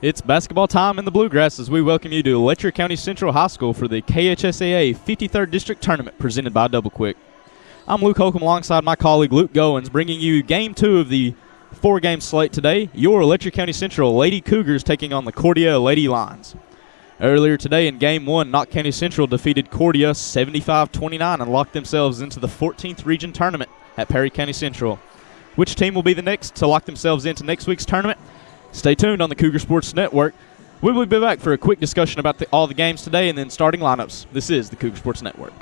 It's basketball time in the Bluegrass as we welcome you to Letcher County Central High School for the KHSAA 53rd District Tournament presented by Double Quick. I'm Luke Holcomb alongside my colleague Luke Goins, bringing you Game 2 of the four-game slate today. Your Letcher County Central Lady Cougars taking on the Cordia Lady Lions. Earlier today in Game 1, Knott County Central defeated Cordia 75-29 and locked themselves into the 14th Region Tournament at Perry County Central. Which team will be the next to lock themselves into next week's tournament? Stay tuned on the Cougar Sports Network. We will be back for a quick discussion about all the games today and then starting lineups. This is the Cougar Sports Network.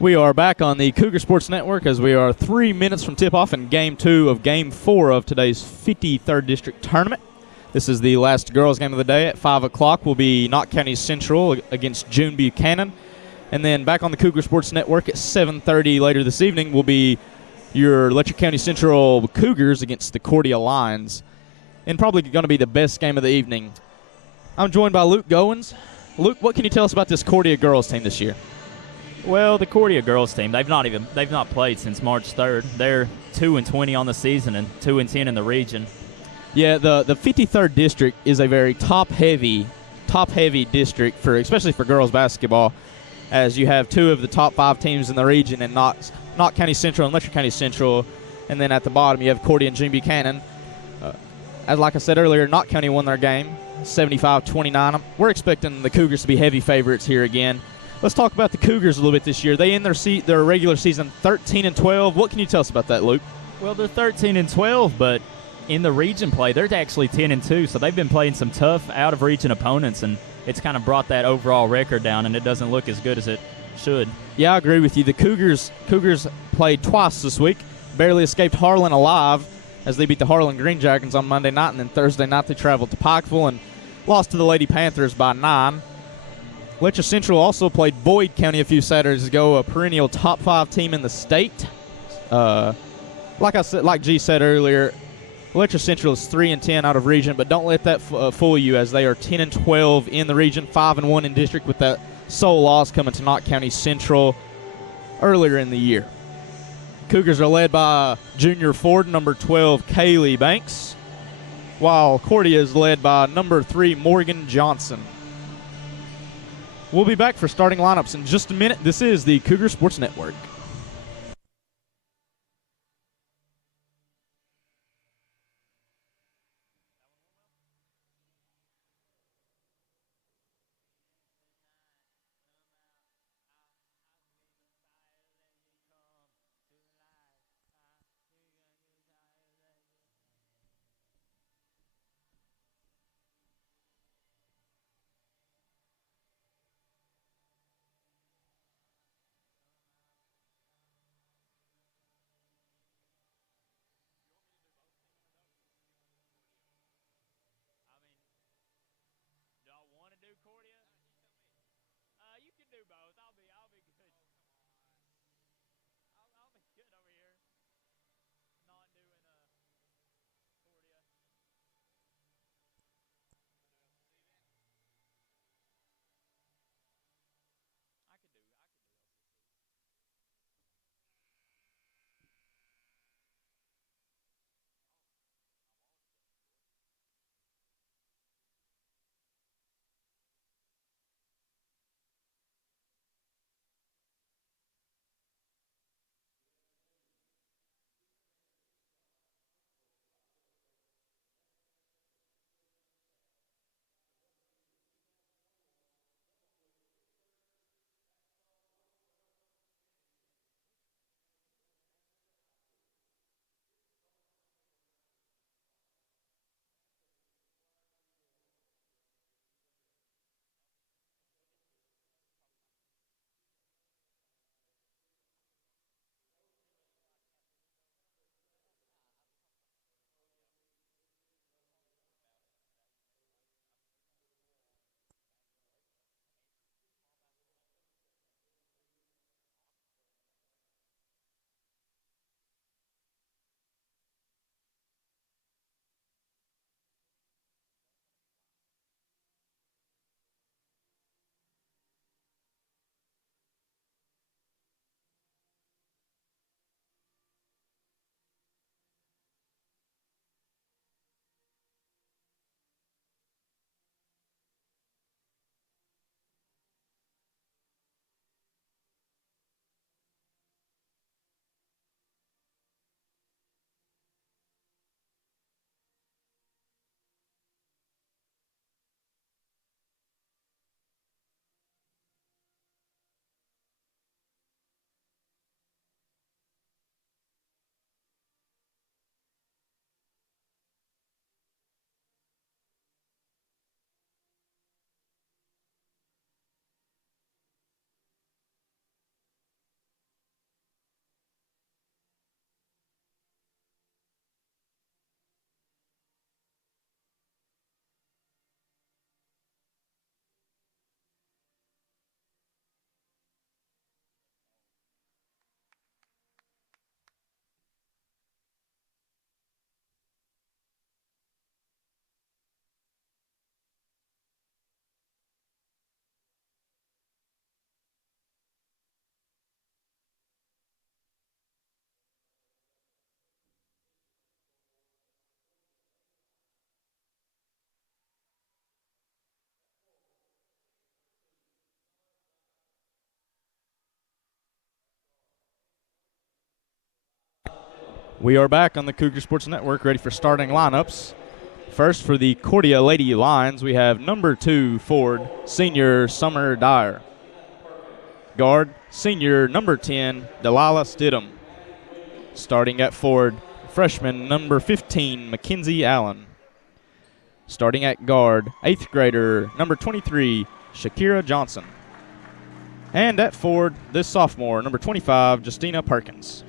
We are back on the Cougar Sports Network as we are 3 minutes from tip-off in Game 2 of Game 4 of today's 53rd District Tournament. This is the last girls' game of the day. At 5 o'clock will be Knott County Central against June Buchanan. And then back on the Cougar Sports Network at 7:30 later this evening will be your Letcher County Central Cougars against the Cordia Lions. And probably going to be the best game of the evening. I'm joined by Luke Goins. Luke, what can you tell us about this Cordia girls team this year? Well, the Cordia girls team, they've not played since March 3rd. They're 2-20 on the season and 2-10 in the region. Yeah, the 53rd district is a very top-heavy district especially for girls basketball, as you have 2 of the top 5 teams in the region in Knott County Central and Letcher County Central, and then at the bottom you have Cordia and June Buchanan. As like I said earlier, Knott County won their game, 75-29. We're expecting the Cougars to be heavy favorites here again. Let's talk about the Cougars a little bit this year. They end their regular season 13-12. What can you tell us about that, Luke? Well, they're 13-12, but in the region play, they're actually 10-2. So they've been playing some tough out-of-region opponents, and it's kind of brought that overall record down, and it doesn't look as good as it should. Yeah, I agree with you. The Cougars played twice this week, barely escaped Harlan alive as they beat the Harlan Green Dragons on Monday night, and then Thursday night they traveled to Pikeville and lost to the Lady Panthers by 9. Letcher Central also played Boyd County a few Saturdays ago, a perennial top 5 team in the state. Like G said earlier, Letcher Central is 3-10 out of region, but don't let that fool you, as they are 10-12 in the region, 5-1 in district, with that sole loss coming to Knott County Central earlier in the year. Cougars are led by junior forward number 12 Kaylee Banks, while Cordia is led by number 3 Morgan Johnson. We'll be back for starting lineups in just a minute. This is the Cougar Sports Network. We are back on the Cougar Sports Network, ready for starting lineups. First, for the Cordia Lady Lions, we have number 2 forward, senior Summer Dyer. Guard, senior number 10, Delilah Stidham. Starting at forward, freshman number 15, Mackenzie Allen. Starting at guard, 8th grader number 23, Shakira Johnson. And at forward, this sophomore, number 25, Justina Perkins.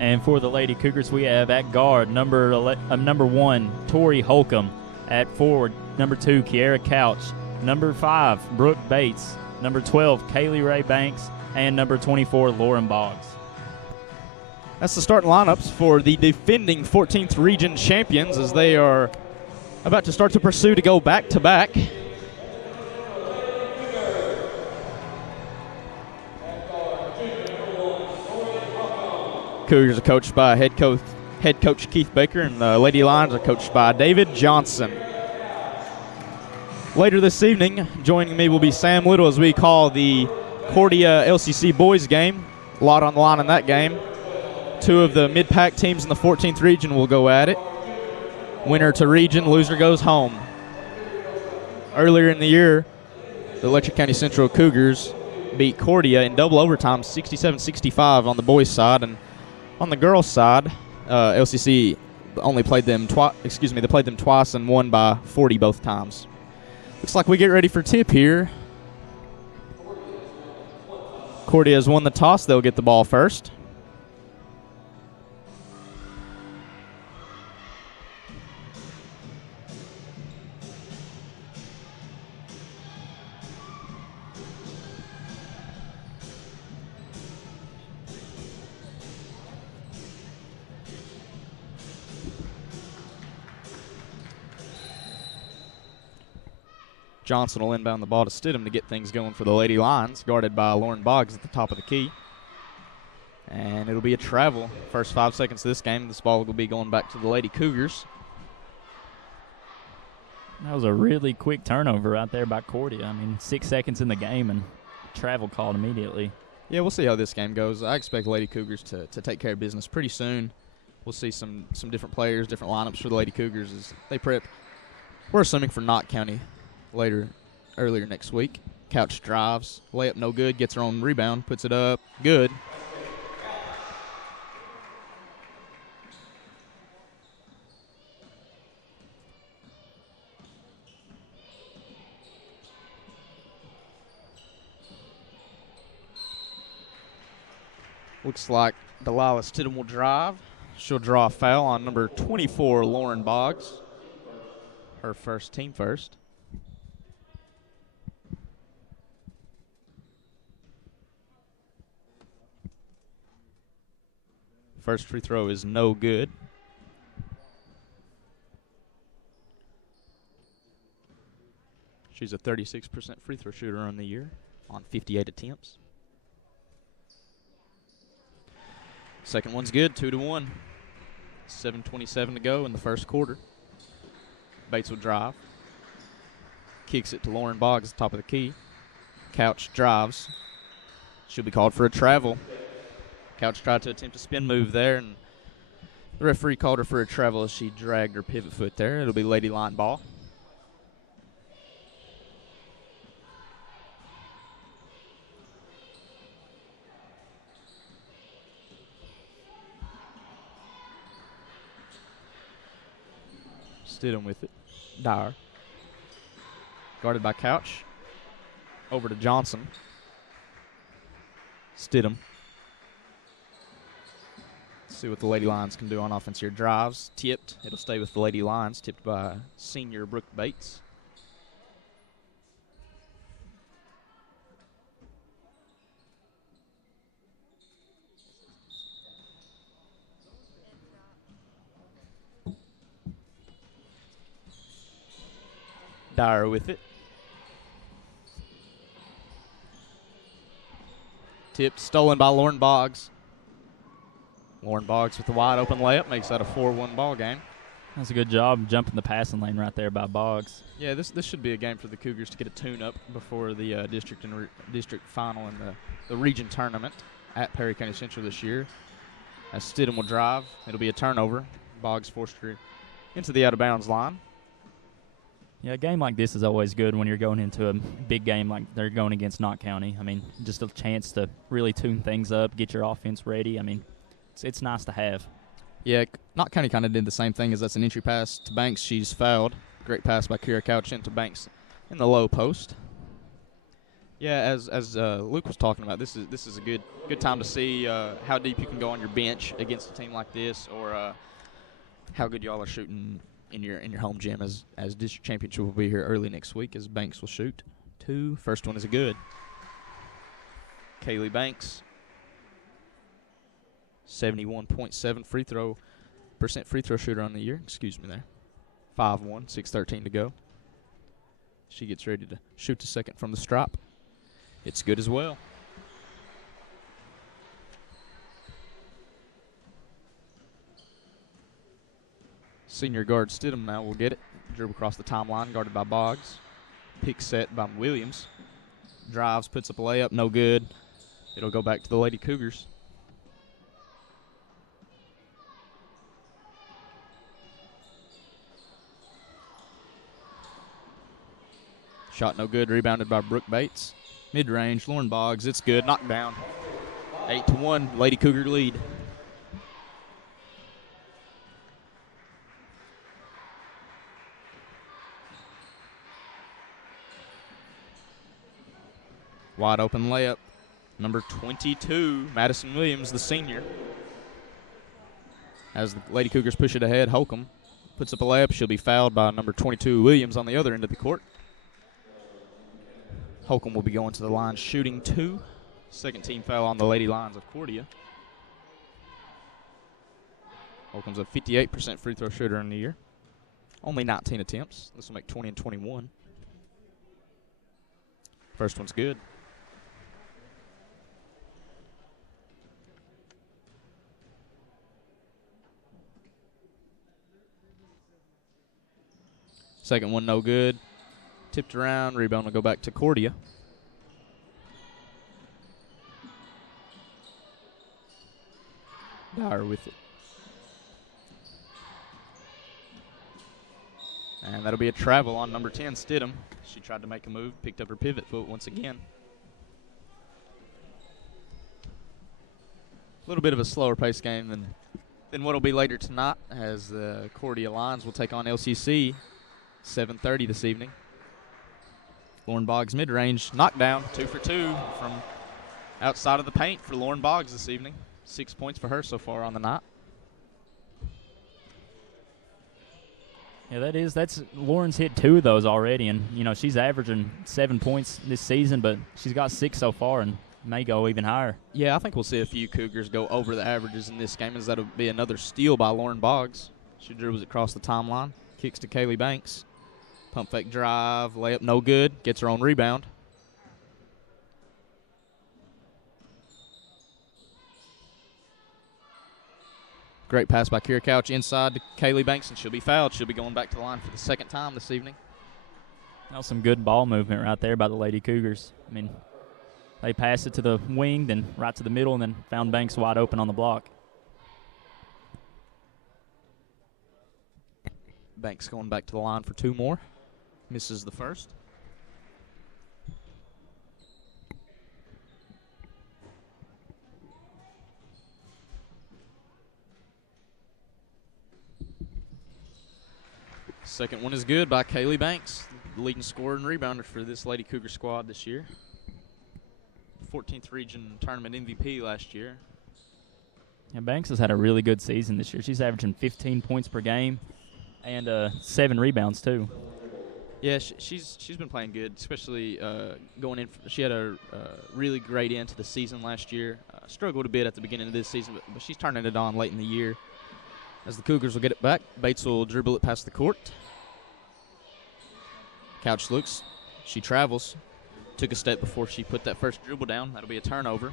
And for the Lady Cougars, we have at guard number 1, Tori Holcomb. At forward, number 2, Kiara Couch. Number 5, Brooke Bates. Number 12, Kaylee Ray Banks. And number 24, Lauren Boggs. That's the starting lineups for the defending 14th region champions as they are about to start to pursue to go back-to-back. Cougars are coached by head coach Keith Baker, and the Lady Lions are coached by David Johnson. Later this evening, joining me will be Sam Little as we call the Cordia LCC boys game. A lot on the line in that game. 2 of the mid-pack teams in the 14th region will go at it. Winner to region, loser goes home. Earlier in the year, the Letcher County Central Cougars beat Cordia in double overtime, 67-65 on the boys' side, and on the girls' side, LCC only played them twice. They played them twice and won by 40 both times. Looks like we get ready for tip here. Cordia has won the toss. They'll get the ball first. Johnson will inbound the ball to Stidham to get things going for the Lady Lions, guarded by Lauren Boggs at the top of the key. And it'll be a travel. First 5 seconds of this game, this ball will be going back to the Lady Cougars. That was a really quick turnover right there by Cordia. I mean, 6 seconds in the game and travel called immediately. Yeah, we'll see how this game goes. I expect Lady Cougars to take care of business pretty soon. We'll see some different players, different lineups for the Lady Cougars as they prep. We're assuming for Knott County earlier next week. Couch drives, layup no good, gets her own rebound, puts it up, good. Looks like Delilah Stidham will drive. She'll draw a foul on number 24, Lauren Boggs. Her first, team first. First free throw is no good. She's a 36% free throw shooter on the year on 58 attempts. Second one's good, 2-1. 7:27 to go in the first quarter. Bates will drive. Kicks it to Lauren Boggs at the top of the key. Couch drives. She'll be called for a travel. Couch tried to attempt a spin move there, and the referee called her for a travel as she dragged her pivot foot there. It'll be Lady Line ball. Stidham with it. Dyer. Guarded by Couch. Over to Johnson. Stidham. See what the Lady Lions can do on offense here. Drives, tipped. It'll stay with the Lady Lions, tipped by senior Brooke Bates. Dyer with it. Tipped, stolen by Lauren Boggs. Lauren Boggs with the wide open layup makes that a 4-1 ball game. That's a good job jumping the passing lane right there by Boggs. Yeah, this should be a game for the Cougars to get a tune-up before the district final in the region tournament at Perry County Central this year. As Stidham will drive, it'll be a turnover. Boggs forced her into the out-of-bounds line. Yeah, a game like this is always good when you're going into a big game like they're going against Knott County. I mean, just a chance to really tune things up, get your offense ready. I mean, it's nice to have. Yeah, Knott County kind of did the same thing as that's an entry pass to Banks. She's fouled. Great pass by Kira Couch into Banks in the low post. Yeah, as Luke was talking about, this is a good time to see how deep you can go on your bench against a team like this, or how good y'all are shooting in your home gym. As district championship will be here early next week, as Banks will shoot 2. First one is a good. Kaylee Banks, 71.7% free throw shooter on the year. Excuse me there. 5-1, 6:13 to go. She gets ready to shoot the second from the stripe. It's good as well. Senior guard Stidham now will get it. Dribble across the timeline, guarded by Boggs. Pick set by Williams. Drives, puts up a layup, no good. It'll go back to the Lady Cougars. Shot no good, rebounded by Brooke Bates. Mid-range, Lauren Boggs, it's good, knocked down. 8-1, Lady Cougar lead. Wide open layup. Number 22, Madison Williams, the senior. As the Lady Cougars push it ahead, Holcomb puts up a layup. She'll be fouled by number 22, Williams, on the other end of the court. Holcomb will be going to the line shooting 2. Second team foul on the Lady Lions of Cordia. Holcomb's a 58% free throw shooter in the year. Only 19 attempts. This will make 20 and 21. First one's good. Second one no good. Tipped around, rebound will go back to Cordia. Dyer with it. And that'll be a travel on number 10, Stidham. She tried to make a move, picked up her pivot foot once again. A little bit of a slower pace game than what will be later tonight, as the Cordia Lions will take on LCC, 7:30 this evening. Lauren Boggs mid-range, knockdown, 2 for 2 from outside of the paint for Lauren Boggs this evening. 6 points for her so far on the night. Yeah, that's Lauren's hit 2 of those already, and she's averaging 7 points this season, but she's got 6 so far and may go even higher. Yeah, I think we'll see a few Cougars go over the averages in this game, as that'll be another steal by Lauren Boggs. She dribbles across the timeline, kicks to Kaylee Banks. Pump fake drive, layup no good, gets her own rebound. Great pass by Kira Couch inside to Kaylee Banks, and she'll be fouled. She'll be going back to the line for the second time this evening. That was some good ball movement right there by the Lady Cougars. I mean, they passed it to the wing, then right to the middle, and then found Banks wide open on the block. Banks going back to the line for 2 more. Misses the first. Second one is good by Kaylee Banks, the leading scorer and rebounder for this Lady Cougar squad this year. 14th region tournament MVP last year. Yeah, Banks has had a really good season this year. She's averaging 15 points per game and 7 rebounds too. Yeah, she's been playing good, especially going in. She had a really great end to the season last year. Struggled a bit at the beginning of this season, but she's turning it on late in the year. As the Cougars will get it back, Bates will dribble it past the court. Couch looks. She travels. Took a step before she put that first dribble down. That'll be a turnover.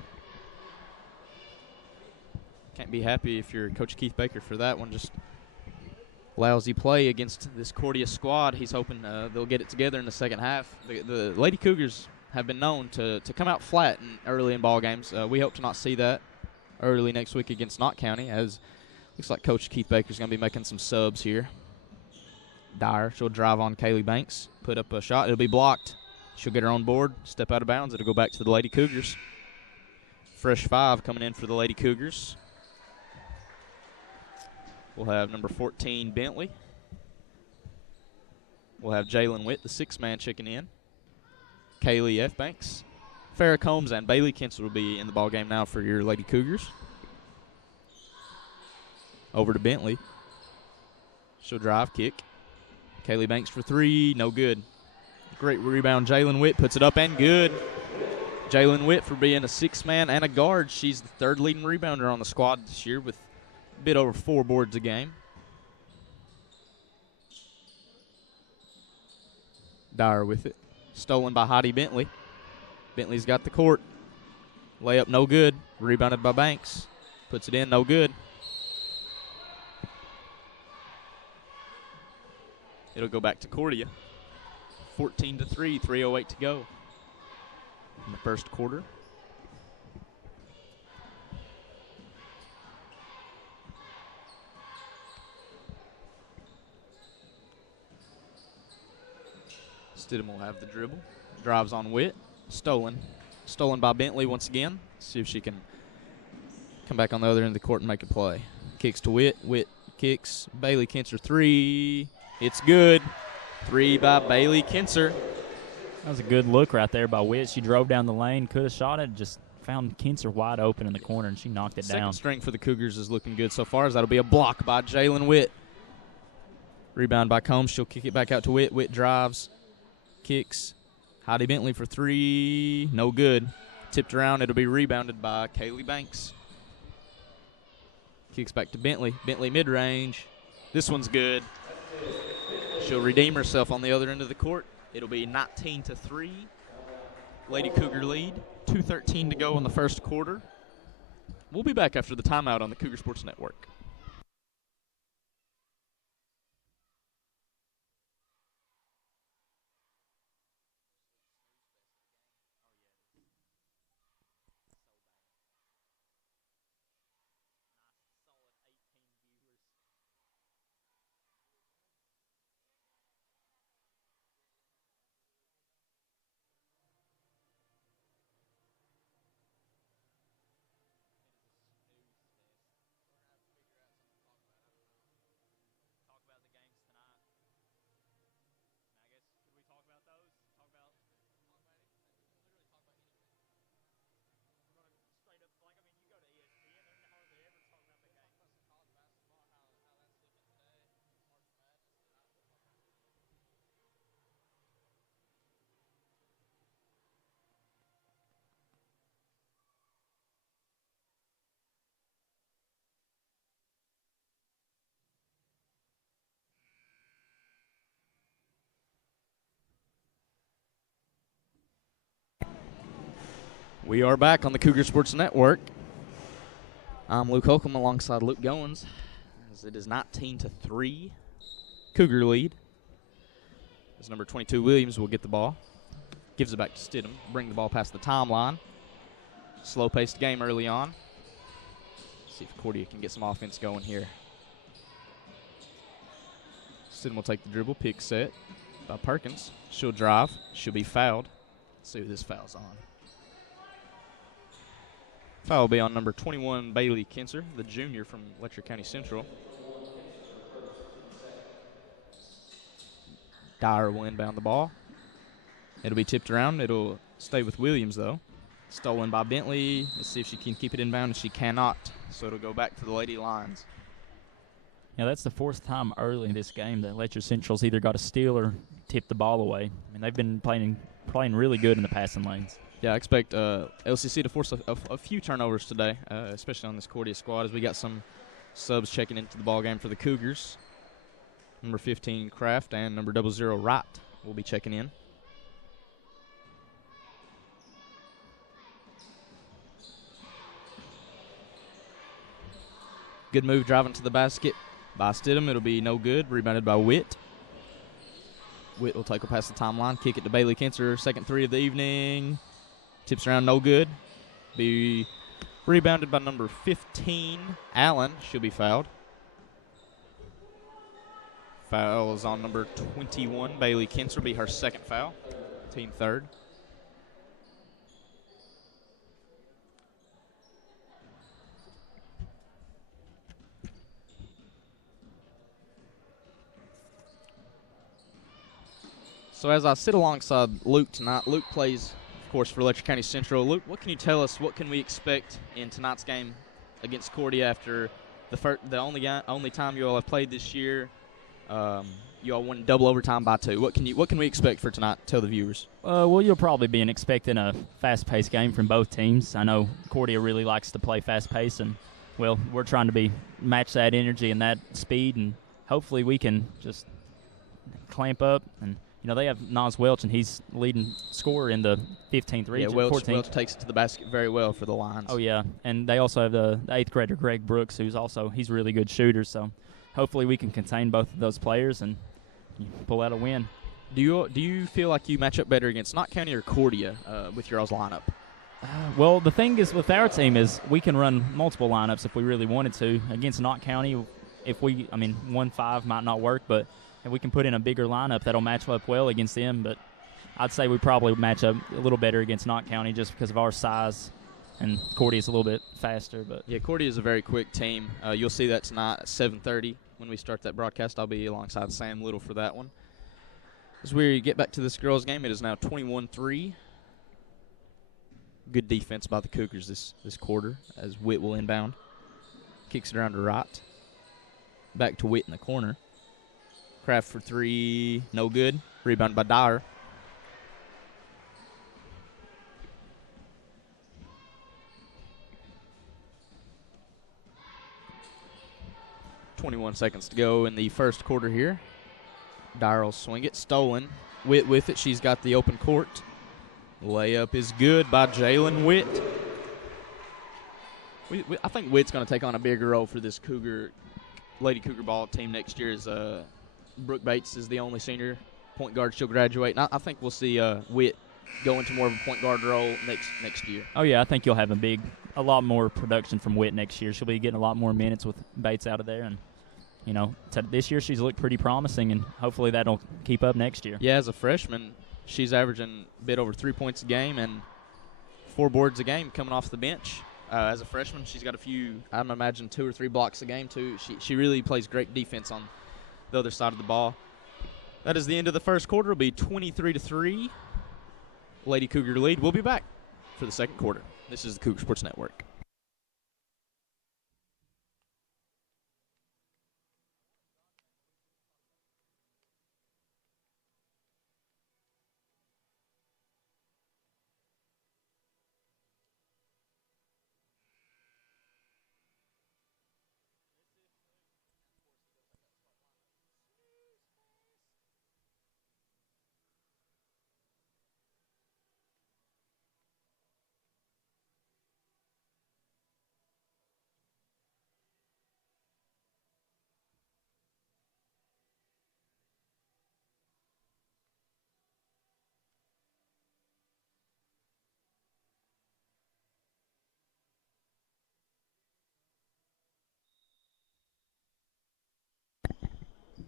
Can't be happy if you're Coach Keith Baker for that one. Just lousy play against this Cordia squad. He's hoping they'll get it together in the second half. The Lady Cougars have been known to come out flat early in ball games. We hope to not see that. early next week against Knott County, as looks like Coach Keith Baker's going to be making some subs here. Dyer, she'll drive on Kaylee Banks, put up a shot. It'll be blocked. She'll get her on board, step out of bounds. It'll go back to the Lady Cougars. Fresh 5 coming in for the Lady Cougars. We'll have number 14, Bentley. We'll have Jalen Witt, the 6-man, checking in. Kaylee F. Banks. Farrah Combs and Bailey Kinser will be in the ball game now for your Lady Cougars. Over to Bentley. She'll drive, kick. Kaylee Banks for 3, no good. Great rebound, Jalen Witt puts it up and good. Jalen Witt for being a 6-man and a guard. She's the 3rd leading rebounder on the squad this year with a bit over 4 boards a game. Dyer with it. Stolen by Heidi Bentley. Bentley's got the court. Layup no good. Rebounded by Banks. Puts it in, no good. It'll go back to Cordia. 14-3, 3:08 to go in the first quarter. Stidham will have the dribble. Drives on Witt. Stolen. Stolen by Bentley once again. See if she can come back on the other end of the court and make a play. Kicks to Witt. Witt kicks. Bailey Kinser 3. It's good. 3 by Bailey Kinser. That was a good look right there by Witt. She drove down the lane, could have shot it, just found Kinser wide open in the corner, and she knocked it down. Second string for the Cougars is looking good so far, as that'll be a block by Jalen Witt. Rebound by Combs. She'll kick it back out to Witt. Witt drives. Kicks. Heidi Bentley for 3. No good. Tipped around. It'll be rebounded by Kaylee Banks. Kicks back to Bentley. Bentley mid-range. This one's good. She'll redeem herself on the other end of the court. It'll be 19-3. Lady Cougar lead. 2:13 to go in the first quarter. We'll be back after the timeout on the Cougar Sports Network. We are back on the Cougar Sports Network. I'm Luke Holcomb alongside Luke Goins, as it is 19-3. Cougar lead. As number 22 Williams will get the ball. Gives it back to Stidham. Bring the ball past the timeline. Slow-paced game early on. See if Cordia can get some offense going here. Stidham will take the dribble. Pick set by Perkins. She'll drive. She'll be fouled. Let's see who this foul's on. Foul will be on number 21, Bailey Kinser, the junior from Letcher County Central. Dyer will inbound the ball. It'll be tipped around. It'll stay with Williams, though. Stolen by Bentley. Let's see if she can keep it inbound, and she cannot. So it'll go back to the Lady Lions. Yeah, that's the 4th time early in this game that Letcher Central's either got a steal or tipped the ball away. I mean, they've been playing really good in the passing lanes. Yeah, I expect LCC to force a few turnovers today, especially on this Cordia squad, as we got some subs checking into the ball game for the Cougars. Number 15, Kraft, and number 00, Wright will be checking in. Good move driving to the basket by Stidham. It'll be no good. Rebounded by Witt. Witt will take it past the timeline. Kick it to Bailey Kinser. Second 3 of the evening. Tips around, no good. Be Rebounded by number 15, Allen. She'll be fouled. Foul is on number 21, Bailey Kinser. Will be her second foul, team third. So as I sit alongside Luke tonight, Luke plays, of course, for Letcher County Central. Luke, what can you tell us? What can we expect in tonight's game against Cordia after the only time you all have played this year? You all won double overtime by 2. What can we expect for tonight? Tell the viewers. Well, you'll probably be expecting a fast-paced game from both teams. I know Cordia really likes to play fast-paced, and well, we're trying to match that energy and that speed, and hopefully we can just clamp up. And they have Nas Welch, and he's leading scorer in the 15th region. Yeah, 14th. Welch takes it to the basket very well for the Lions. Oh yeah, and they also have the 8th grader Greg Brooks, he's a really good shooter. So hopefully we can contain both of those players and pull out a win. Do you feel like you match up better against Knott County or Cordia with your all's lineup? Well, the thing is with our team is we can run multiple lineups if we really wanted to. Against Knott County, 1-5 might not work, but if we can put in a bigger lineup, that'll match up well against them. But I'd say we probably match up a little better against Knott County just because of our size, and Cordia's a little bit faster. But yeah, Cordia is a very quick team. You'll see that tonight at 7:30 when we start that broadcast. I'll be alongside Sam Little for that one. As we get back to this girls' game, it is now 21-3. Good defense by the Cougars this quarter as Witt will inbound. Kicks it around to right. Back to Witt in the corner. Kraft for 3, no good. Rebound by Dyer. .21 seconds to go in the first quarter here. Dyer will swing it, stolen. Witt with it, she's got the open court. Layup is good by Jalen Witt. I think Witt's going to take on a bigger role for this Lady Cougar ball team next year as Brooke Bates is the only senior point guard she'll graduate. And I think we'll see Witt go into more of a point guard role next year. Oh, yeah, I think you'll have a lot more production from Witt next year. She'll be getting a lot more minutes with Bates out of there. And, this year she's looked pretty promising, and hopefully that'll keep up next year. Yeah, as a freshman, she's averaging a bit over 3 points a game and 4 boards a game coming off the bench. As a freshman, she's got a few, I imagine 2 or 3 blocks a game too. She really plays great defense on the other side of the ball. That is the end of the first quarter. It'll be 23-3. Lady Cougar lead. We'll be back for the second quarter. This is the Cougar Sports Network.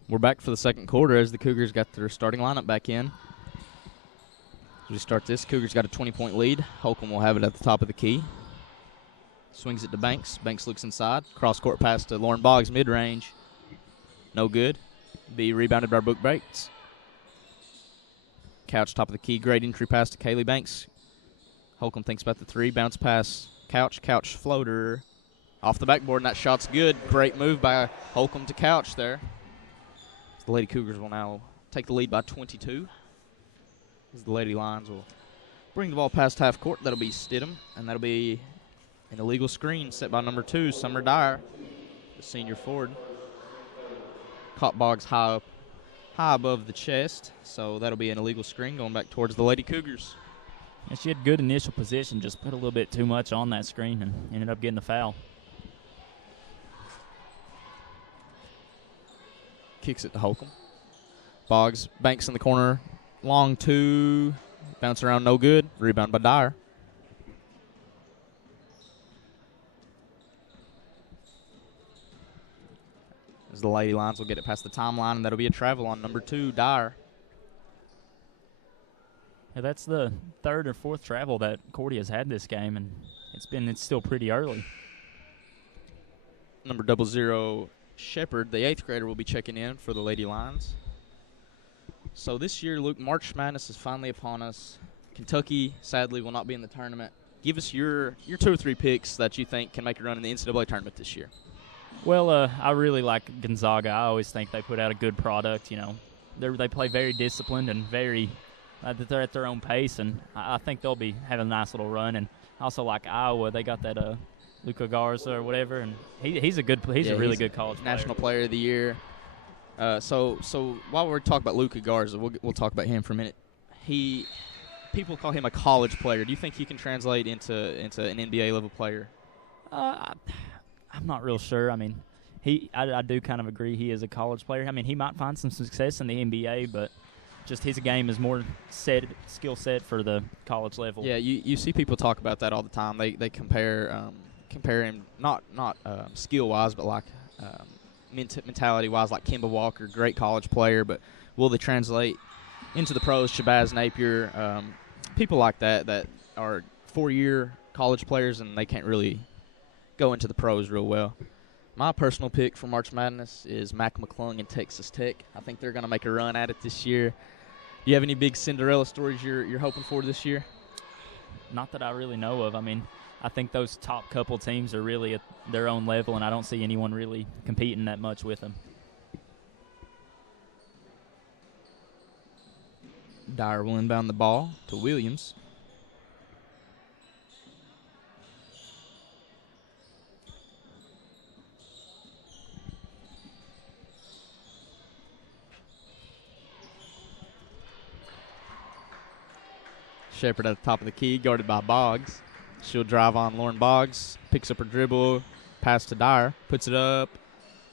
We're back for the second quarter as the Cougars got their starting lineup back in. As we start this, Cougars got a 20-point lead. Holcomb will have it at the top of the key. Swings it to Banks. Banks looks inside. Cross-court pass to Lauren Boggs, mid-range. No good. Be rebounded by Brooke Bates. Couch, top of the key. Great entry pass to Kaylee Banks. Holcomb thinks about the 3. Bounce pass. Couch. Couch floater. Off the backboard, and that shot's good. Great move by Holcomb to Couch there. The Lady Cougars will now take the lead by 22. As the Lady Lions will bring the ball past half court. That'll be Stidham, and that'll be an illegal screen set by number 2, Summer Dyer, the senior forward. Caught Boggs high above the chest, so that'll be an illegal screen going back towards the Lady Cougars. And she had good initial position, just put a little bit too much on that screen and ended up getting the foul. Kicks it to Holcomb. Boggs, Banks in the corner. Long 2. Bounce around, no good. Rebound by Dyer. the Lady Lions will get it past the timeline, and that'll be a travel on number 2, Dyer. Yeah, that's the third or fourth travel that Cordia's had this game, and it's still pretty early. Number 00, Shepard, the 8th grader, will be checking in for the Lady Lions. So this year, Luke, March Madness is finally upon us. Kentucky, sadly, will not be in the tournament. Give us your 2 or 3 picks that you think can make a run in the NCAA tournament this year. Well, I really like Gonzaga. I always think they put out a good product. They play very disciplined and very they're at their own pace, and I think they'll be having a nice little run. And I also like Iowa. They got that Luka Garza or whatever, and he's a really good college player. National Player of the Year. So while we're talking about Luka Garza, we'll talk about him for a minute. People call him a college player. Do you think he can translate into an NBA level player? I'm not real sure. I mean, I do kind of agree he is a college player. I mean, he might find some success in the NBA, but just his game is more skill set for the college level. Yeah, you see people talk about that all the time. They compare him not skill wise, but like mentality wise, like Kemba Walker, great college player, but will they translate into the pros? Shabazz Napier, people like that are 4-year college players and they can't really go into the pros real well. My personal pick for March Madness is Mac McClung and Texas Tech. I think they're going to make a run at it this year. Do you have any big Cinderella stories you're hoping for this year? Not that I really know of. I mean, I think those top couple teams are really at their own level, and I don't see anyone really competing that much with them. Dyer will inbound the ball to Williams. Shepard at the top of the key, guarded by Boggs. She'll drive on Lauren Boggs, picks up her dribble, pass to Dyer, puts it up,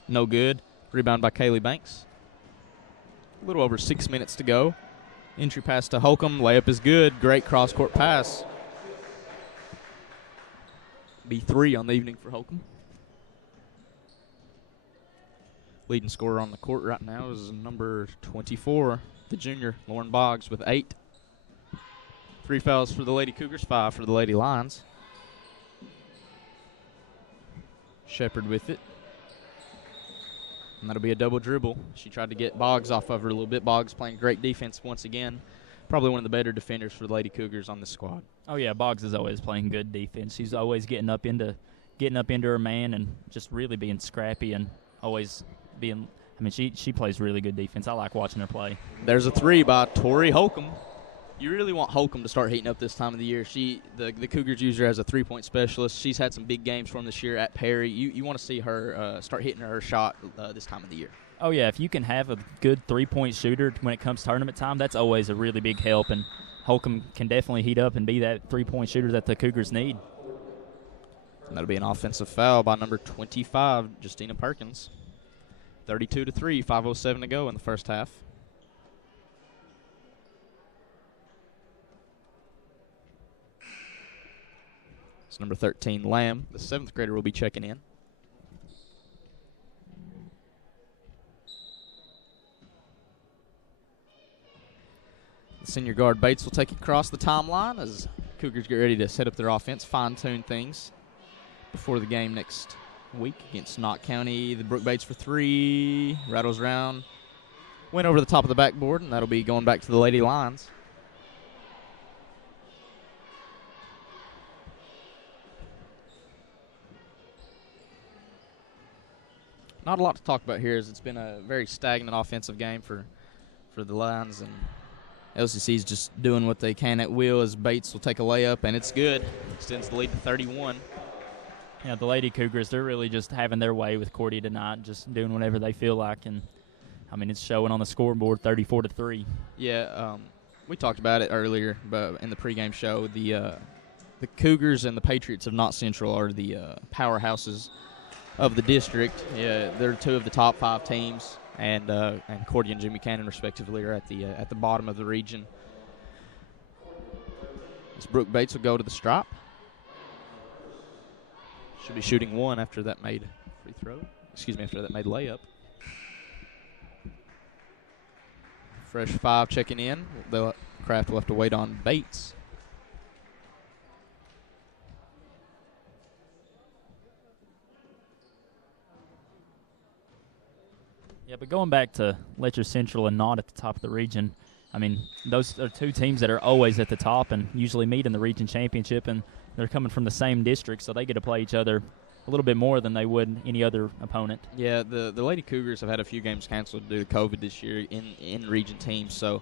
no good. Rebound by Kaylee Banks. A little over 6 minutes to go. Entry pass to Holcomb, layup is good. Great cross-court pass. Be 3 on the evening for Holcomb. Leading scorer on the court right now is number 24, the junior, Lauren Boggs, with 8. 3 fouls for the Lady Cougars, 5 for the Lady Lions. Shepard with it. And that'll be a double dribble. She tried to get Boggs off of her a little bit. Boggs playing great defense once again. Probably one of the better defenders for the Lady Cougars on this squad. Oh, yeah, Boggs is always playing good defense. She's always getting up into her man and just really being scrappy and always being – I mean, she plays really good defense. I like watching her play. There's a 3 by Tori Holcomb. You really want Holcomb to start heating up this time of the year. The Cougars use her as a 3-point specialist. She's had some big games for them this year at Perry. You want to see her start hitting her shot this time of the year. Oh, yeah, if you can have a good 3-point shooter when it comes tournament time, that's always a really big help, and Holcomb can definitely heat up and be that 3-point shooter that the Cougars need. And that'll be an offensive foul by number 25, Justina Perkins. 32-3, 5:07 to go in the first half. It's number 13, Lamb. The 7th grader will be checking in. The senior guard Bates will take it across the timeline as Cougars get ready to set up their offense, fine-tune things before the game next week against Knott County. The Brooke Bates for 3, rattles around, went over the top of the backboard, and that'll be going back to the Lady Lions. Not a lot to talk about here, as it's been a very stagnant offensive game for the Lions, and LCC's just doing what they can at will as Bates will take a layup, and it's good. Extends the lead to 31. Yeah, the Lady Cougars, they're really just having their way with Cordia tonight, just doing whatever they feel like, and I mean it's showing on the scoreboard, 34-3. Yeah, we talked about it earlier, but in the pregame show, the Cougars and the Patriots of Knott Central are the powerhouses of the district. Yeah, they're 2 of the top 5 teams, and Cordia and Jimmy Cannon respectively are at the bottom of the region. As Brooke Bates will go to the stripe. Should be shooting 1 after that made free throw. After that made layup. Fresh 5 checking in. The Kraft will have to wait on Bates. Yeah, but going back to Letcher Central and not at the top of the region, I mean, those are two teams that are always at the top and usually meet in the region championship, and they're coming from the same district, so they get to play each other a little bit more than they would any other opponent. Yeah, the Lady Cougars have had a few games canceled due to COVID this year in region teams. So,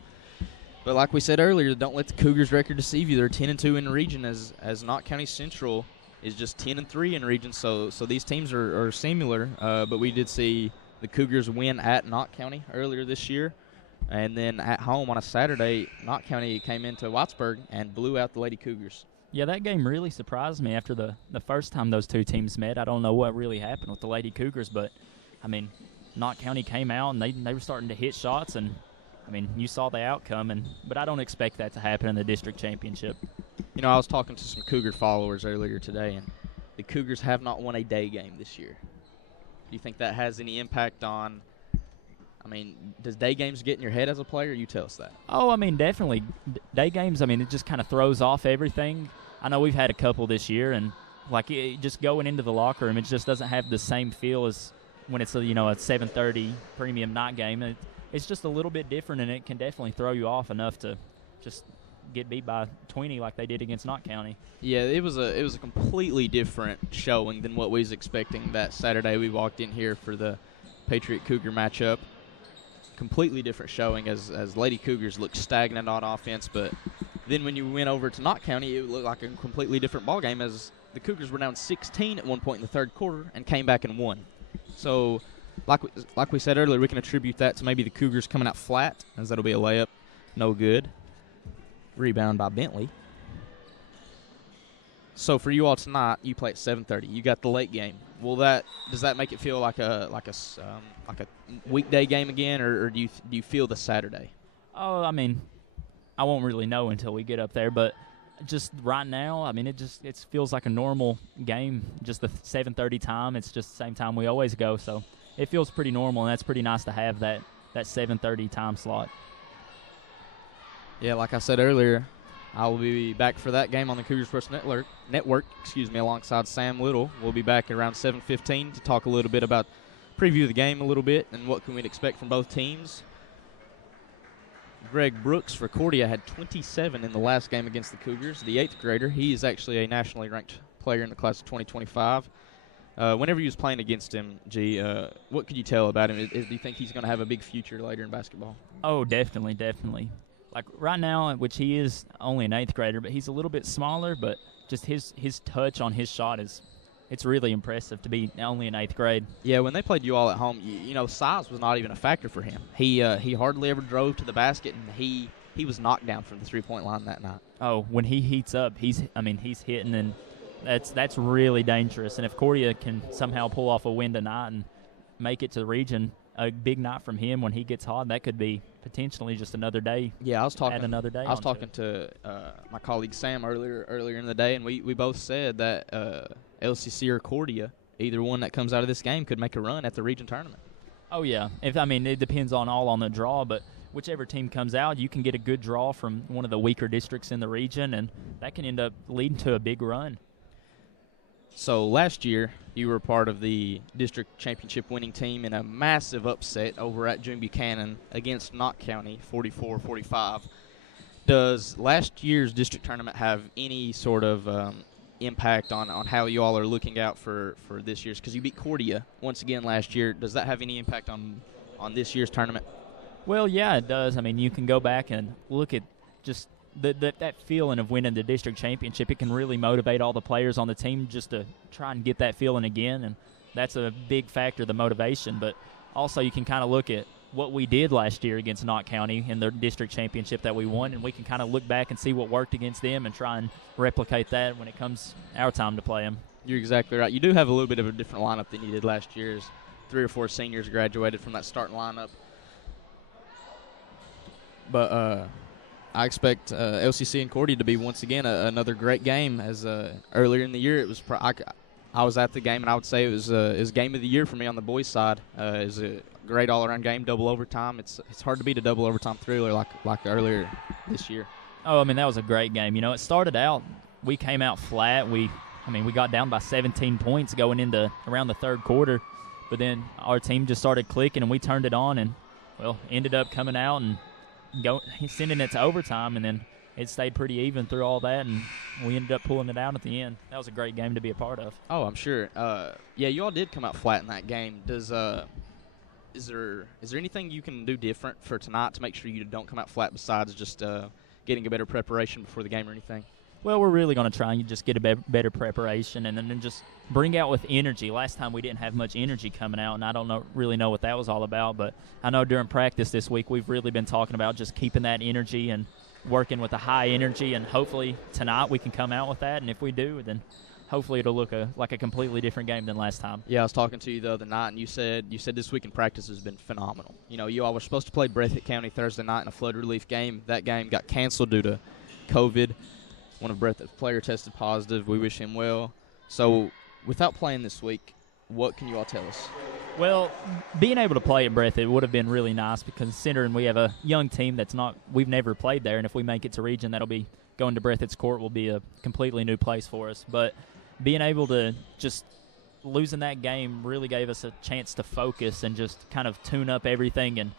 but like we said earlier, don't let the Cougars record deceive you. They're 10-2 in the region, as Knott County Central is just 10-3 in the region. So these teams are similar. But we did see the Cougars win at Knott County earlier this year, and then at home on a Saturday, Knott County came into Wattsburg and blew out the Lady Cougars. Yeah, that game really surprised me after the first time those two teams met. I don't know what really happened with the Lady Cougars, but, I mean, Knott County came out and they were starting to hit shots, and, I mean, you saw the outcome, but I don't expect that to happen in the district championship. You know, I was talking to some Cougar followers earlier today, and the Cougars have not won a day game this year. Do you think that has any impact on – I mean, does day games get in your head as a player? You tell us that. Oh, I mean, definitely. Day games, I mean, it just kind of throws off everything. I know we've had a couple this year, and, like, just going into the locker room, it just doesn't have the same feel as when it's a 7:30 premium night game. It's just a little bit different, and it can definitely throw you off enough to just get beat by 20 like they did against Knott County. Yeah, it was a completely different showing than what we was expecting that Saturday. We walked in here for the Patriot Cougar matchup. Completely different showing as Lady Cougars looked stagnant on offense, but then when you went over to Knott County, it looked like a completely different ball game as the Cougars were down 16 at one point in the third quarter and came back and won. So, like we said earlier, we can attribute that to maybe the Cougars coming out flat, as that'll be a layup, no good. Rebound by Bentley. So for you all tonight, you play at 7:30. You got the late game. Does that make it feel like a weekday game again, or do you feel the Saturday? Oh, I mean, I won't really know until we get up there, but just right now, I mean, it feels like a normal game. Just the 7:30 time. It's just the same time we always go, so it feels pretty normal, and that's pretty nice to have that 7:30 time slot. Yeah, like I said earlier, I will be back for that game on the Cougar Sports Network, alongside Sam Little. We'll be back around 7:15 to talk a little bit about preview the game a little bit and what can we expect from both teams. Greg Brooks for Cordia had 27 in the last game against the Cougars, the 8th grader. He is actually a nationally ranked player in the class of 2025. Whenever you was playing against him, G, what could you tell about him? Do you think he's going to have a big future later in basketball? Oh, definitely. Like right now, which he is only an 8th grader, but he's a little bit smaller, but just his touch on his shot it's really impressive to be only in 8th grade. Yeah, when they played you all at home, size was not even a factor for him. He hardly ever drove to the basket, and he was knocked down from the three-point line that night. Oh, when he heats up, he's hitting, and that's really dangerous. And if Cordia can somehow pull off a win tonight and make it to the region, a big night from him when he gets hot, that could be potentially just another day. Yeah, I was talking to my colleague Sam earlier in the day, and we both said that LCC or Cordia, either one that comes out of this game, could make a run at the region tournament. Oh yeah, it depends on the draw, but whichever team comes out, you can get a good draw from one of the weaker districts in the region, and that can end up leading to a big run. So last year, you were part of the district championship winning team in a massive upset over at June Buchanan against Knott County, 44-45. Does last year's district tournament have any sort of impact on how you all are looking out for this year's? Because you beat Cordia once again last year. Does that have any impact on this year's tournament? Well, yeah, it does. I mean, you can go back and look at just that feeling of winning the district championship. It can really motivate all the players on the team just to try and get that feeling again, and that's a big factor, the motivation. But also you can kind of look at what we did last year against Knott County in the district championship that we won, and we can kind of look back and see what worked against them and try and replicate that when it comes our time to play them. You're exactly right. You do have a little bit of a different lineup than you did last year, as 3 or 4 seniors graduated from that starting lineup. But I expect LCC and Cordia to be once again another great game. As earlier in the year, it was I I was at the game, and I would say it was game of the year for me on the boys' side. It was a great all-around game, double overtime. It's hard to beat a double overtime thriller like earlier this year. Oh, I mean, that was a great game. You know, it started out, we came out flat. We got down by 17 points going into around the third quarter, but then our team just started clicking, and we turned it on, and, well, ended up coming out and sending it to overtime, and then it stayed pretty even through all that, and we ended up pulling it out at the end. That was a great game to be a part of. Oh, I'm sure. Yeah, you all did come out flat in that game. Is there anything you can do different for tonight to make sure you don't come out flat besides just getting a better preparation before the game or anything? Well, we're really going to try and just get a better preparation and then just bring out with energy. Last time we didn't have much energy coming out, and I don't really know what that was all about, but I know during practice this week we've really been talking about just keeping that energy and working with a high energy, and hopefully tonight we can come out with that, and if we do, then hopefully it'll look like a completely different game than last time. Yeah, I was talking to you the other night, and you said this week in practice has been phenomenal. You know, you all were supposed to play Breathitt County Thursday night in a flood relief game. That game got canceled due to COVID. One of Breathitt's players tested positive. We wish him well. So, without playing this week, what can you all tell us? Well, being able to play at Breathitt would have been really nice, because considering we have a young team we've never played there, and if we make it to region, that'll be going to Breathitt's court will be a completely new place for us. But being able to just losing that game really gave us a chance to focus and just kind of tune up everything, and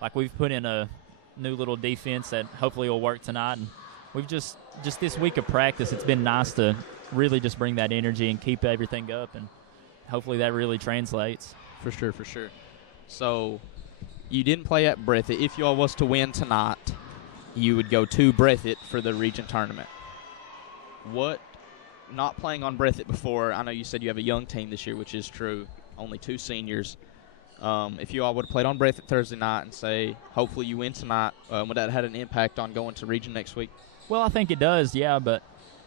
like we've put in a new little defense that hopefully will work tonight, and we've just this week of practice, it's been nice to really just bring that energy and keep everything up, and hopefully that really translates. For sure. So, you didn't play at Breathitt. If you all was to win tonight, you would go to Breathitt for the region tournament. What, not playing on Breathitt before, I know you said you have a young team this year, which is true, only 2 seniors. If you all would have played on Breathitt Thursday night and say, hopefully you win tonight, would that have had an impact on going to region next week? Well, I think it does, yeah, but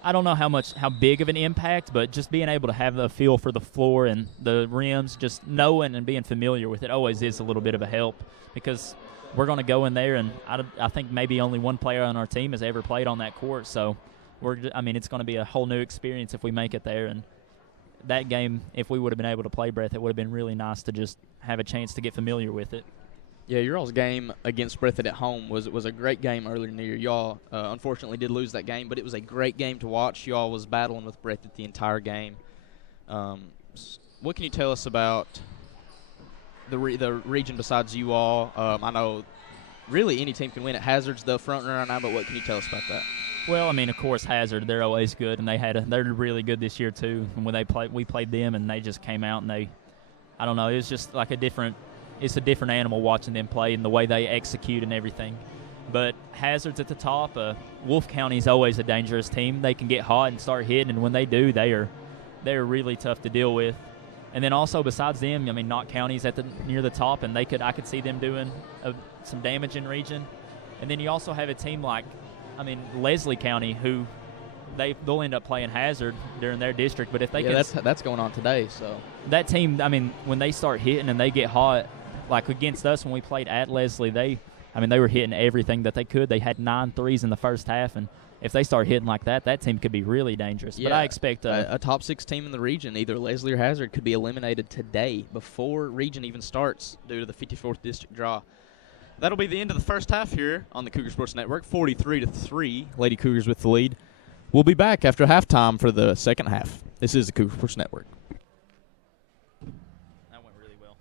I don't know how big of an impact, but just being able to have a feel for the floor and the rims, just knowing and being familiar with it always is a little bit of a help, because we're going to go in there, and I think maybe only one player on our team has ever played on that court, so it's going to be a whole new experience if we make it there. And that game, if we would have been able to play Breathitt, it would have been really nice to just have a chance to get familiar with it. Yeah, your all's game against Breathitt at home was a great game earlier in the year. Y'all unfortunately did lose that game, but it was a great game to watch. Y'all was battling with Breathitt the entire game. What can you tell us about the region besides you all? I know really any team can win it. Hazard's the front runner right now, but what can you tell us about that? Well, of course, Hazard, they're always good, and they're really good this year too. And when we played them, and they just came out, and I don't know, it was just like it's a different animal watching them play and the way they execute and everything. But Hazard's at the top. Wolf County's always a dangerous team. They can get hot and start hitting, and when they do, they're really tough to deal with. And then also besides them, Knott County's near the top, and I could see them doing some damage in region. And then you also have a team like Leslie County, who they'll end up playing Hazard during their district. But if they that's going on today. So that team, when they start hitting and they get hot, like against us when we played at Leslie, they were hitting everything that they could. They had 9 threes in the first half, and if they start hitting like that team could be really dangerous. Yeah, but I expect a top 6 team in the region, either Leslie or Hazard, could be eliminated today before region even starts due to the 54th district draw. That'll be the end of the first half here on the Cougar Sports Network, 43-3. Lady Cougars with the lead. We'll be back after halftime for the second half. This is the Cougar Sports Network. That went really well.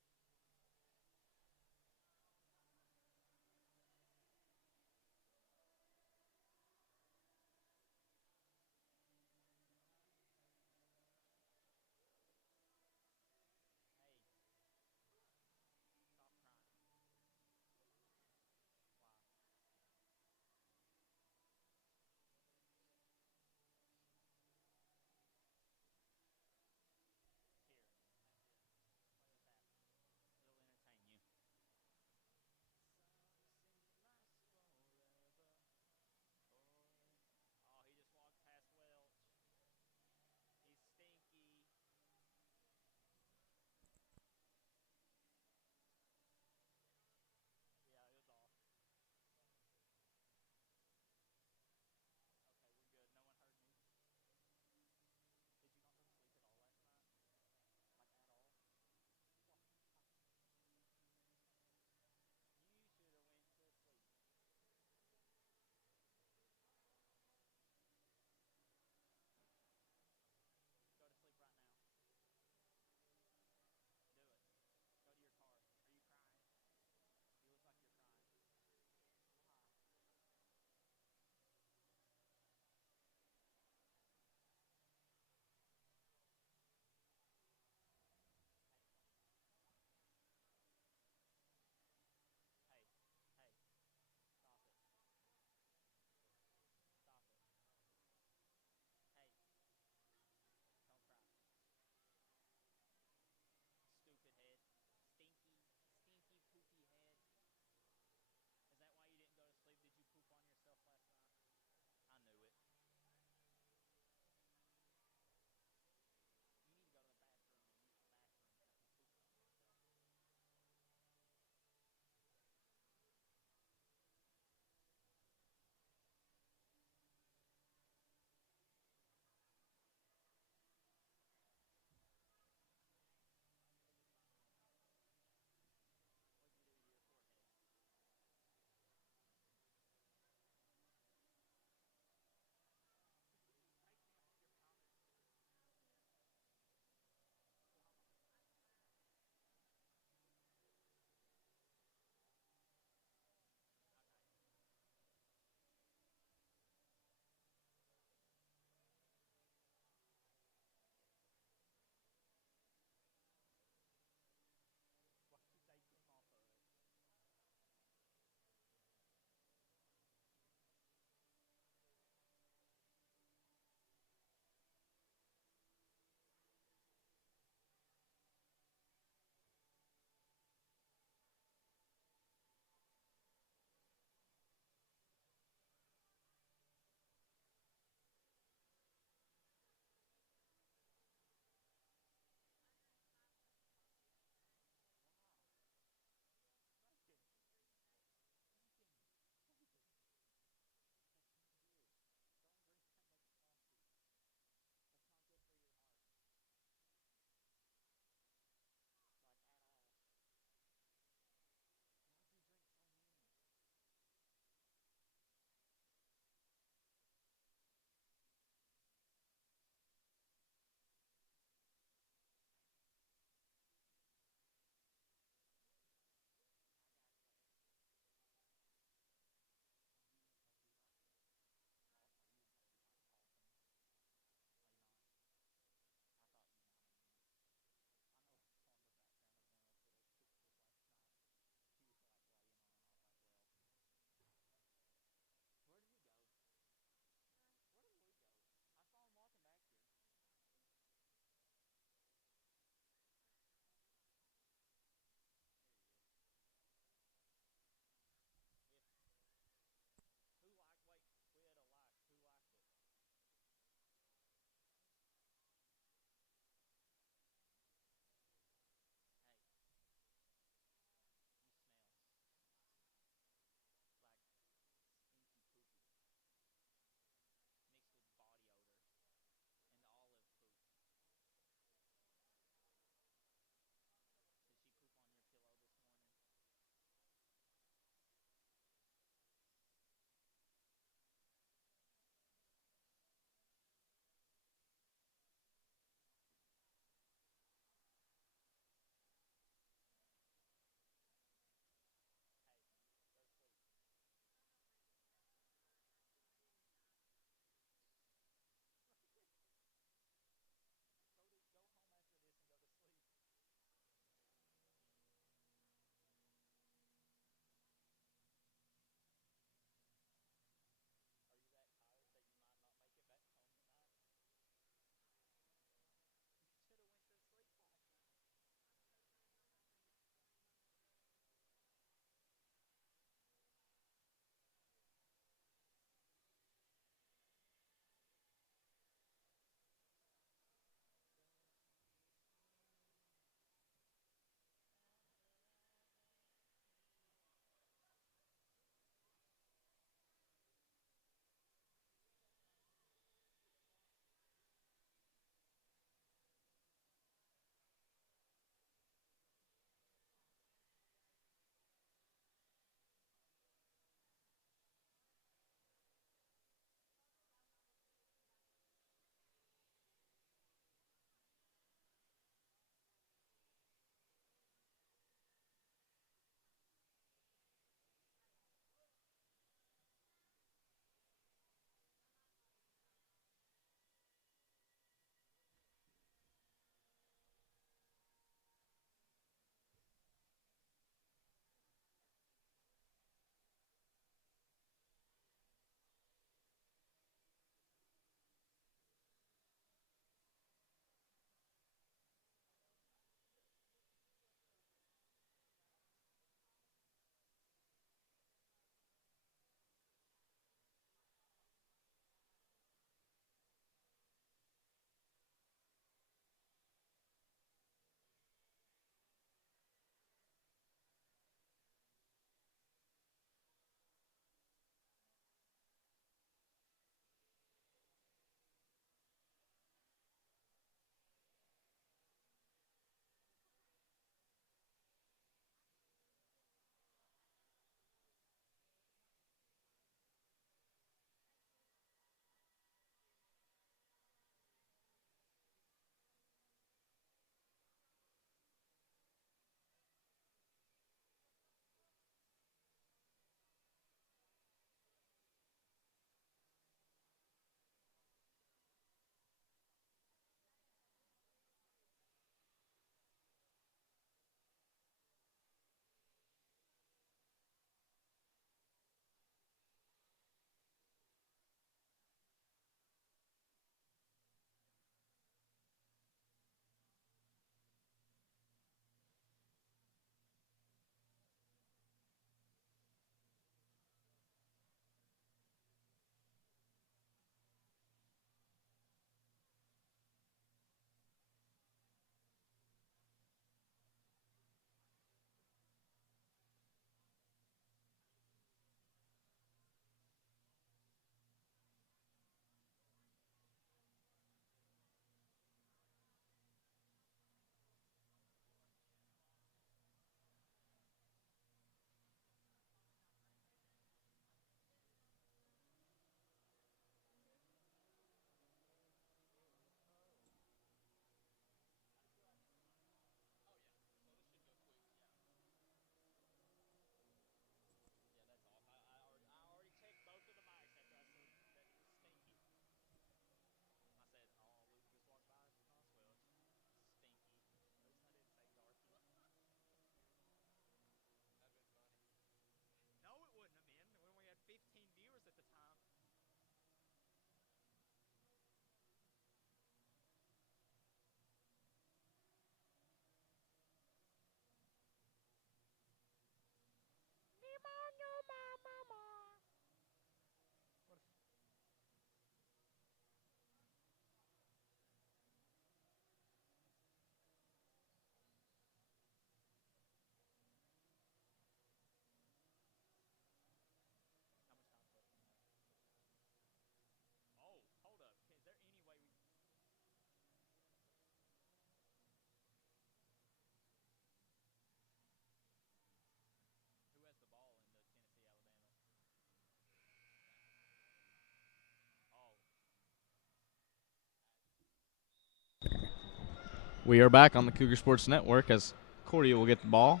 We are back on the Cougar Sports Network as Cordia will get the ball.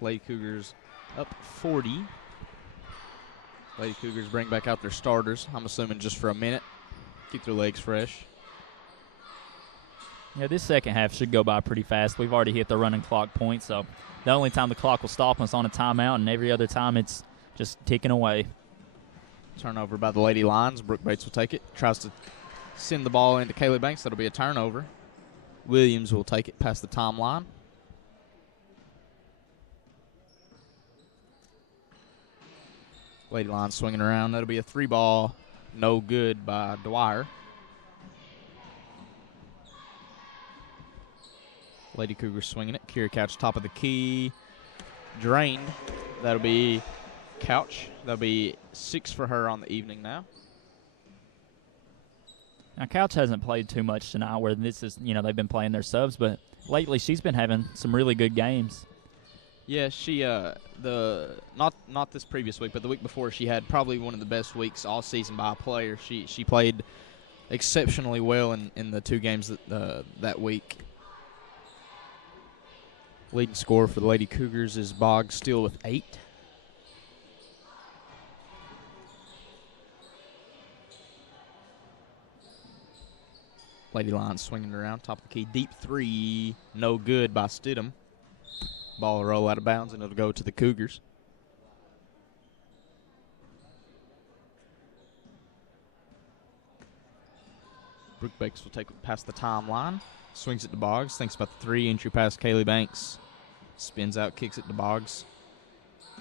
Lady Cougars up 40. Lady Cougars bring back out their starters, I'm assuming just for a minute. Keep their legs fresh. Yeah, this second half should go by pretty fast. We've already hit the running clock point, so the only time the clock will stop is on a timeout, and every other time it's just ticking away. Turnover by the Lady Lions. Brooke Bates will take it. Tries to send the ball into Kaylee Banks. That'll be a turnover. Williams will take it past the timeline. Lady Lions swinging around. That'll be a 3-ball. No good by Dwyer. Lady Cougars swinging it. Kira Couch top of the key. Drained. That'll be Couch. That'll be 6 for her on the evening now. Now, Couch hasn't played too much tonight where this is, they've been playing their subs, but lately she's been having some really good games. Yeah, she not this previous week, but the week before she had probably one of the best weeks all season by a player. She played exceptionally well in the 2 games that week. Leading scorer for the Lady Cougars is Boggs Steele with 8. Lady Lions swinging around, top of the key. Deep 3, no good by Stidham. Ball will roll out of bounds, and it'll go to the Cougars. Brooke Banks will take it past the timeline. Swings it to Boggs. Thinks about the 3. Entry pass, Kaylee Banks. Spins out, kicks it to Boggs.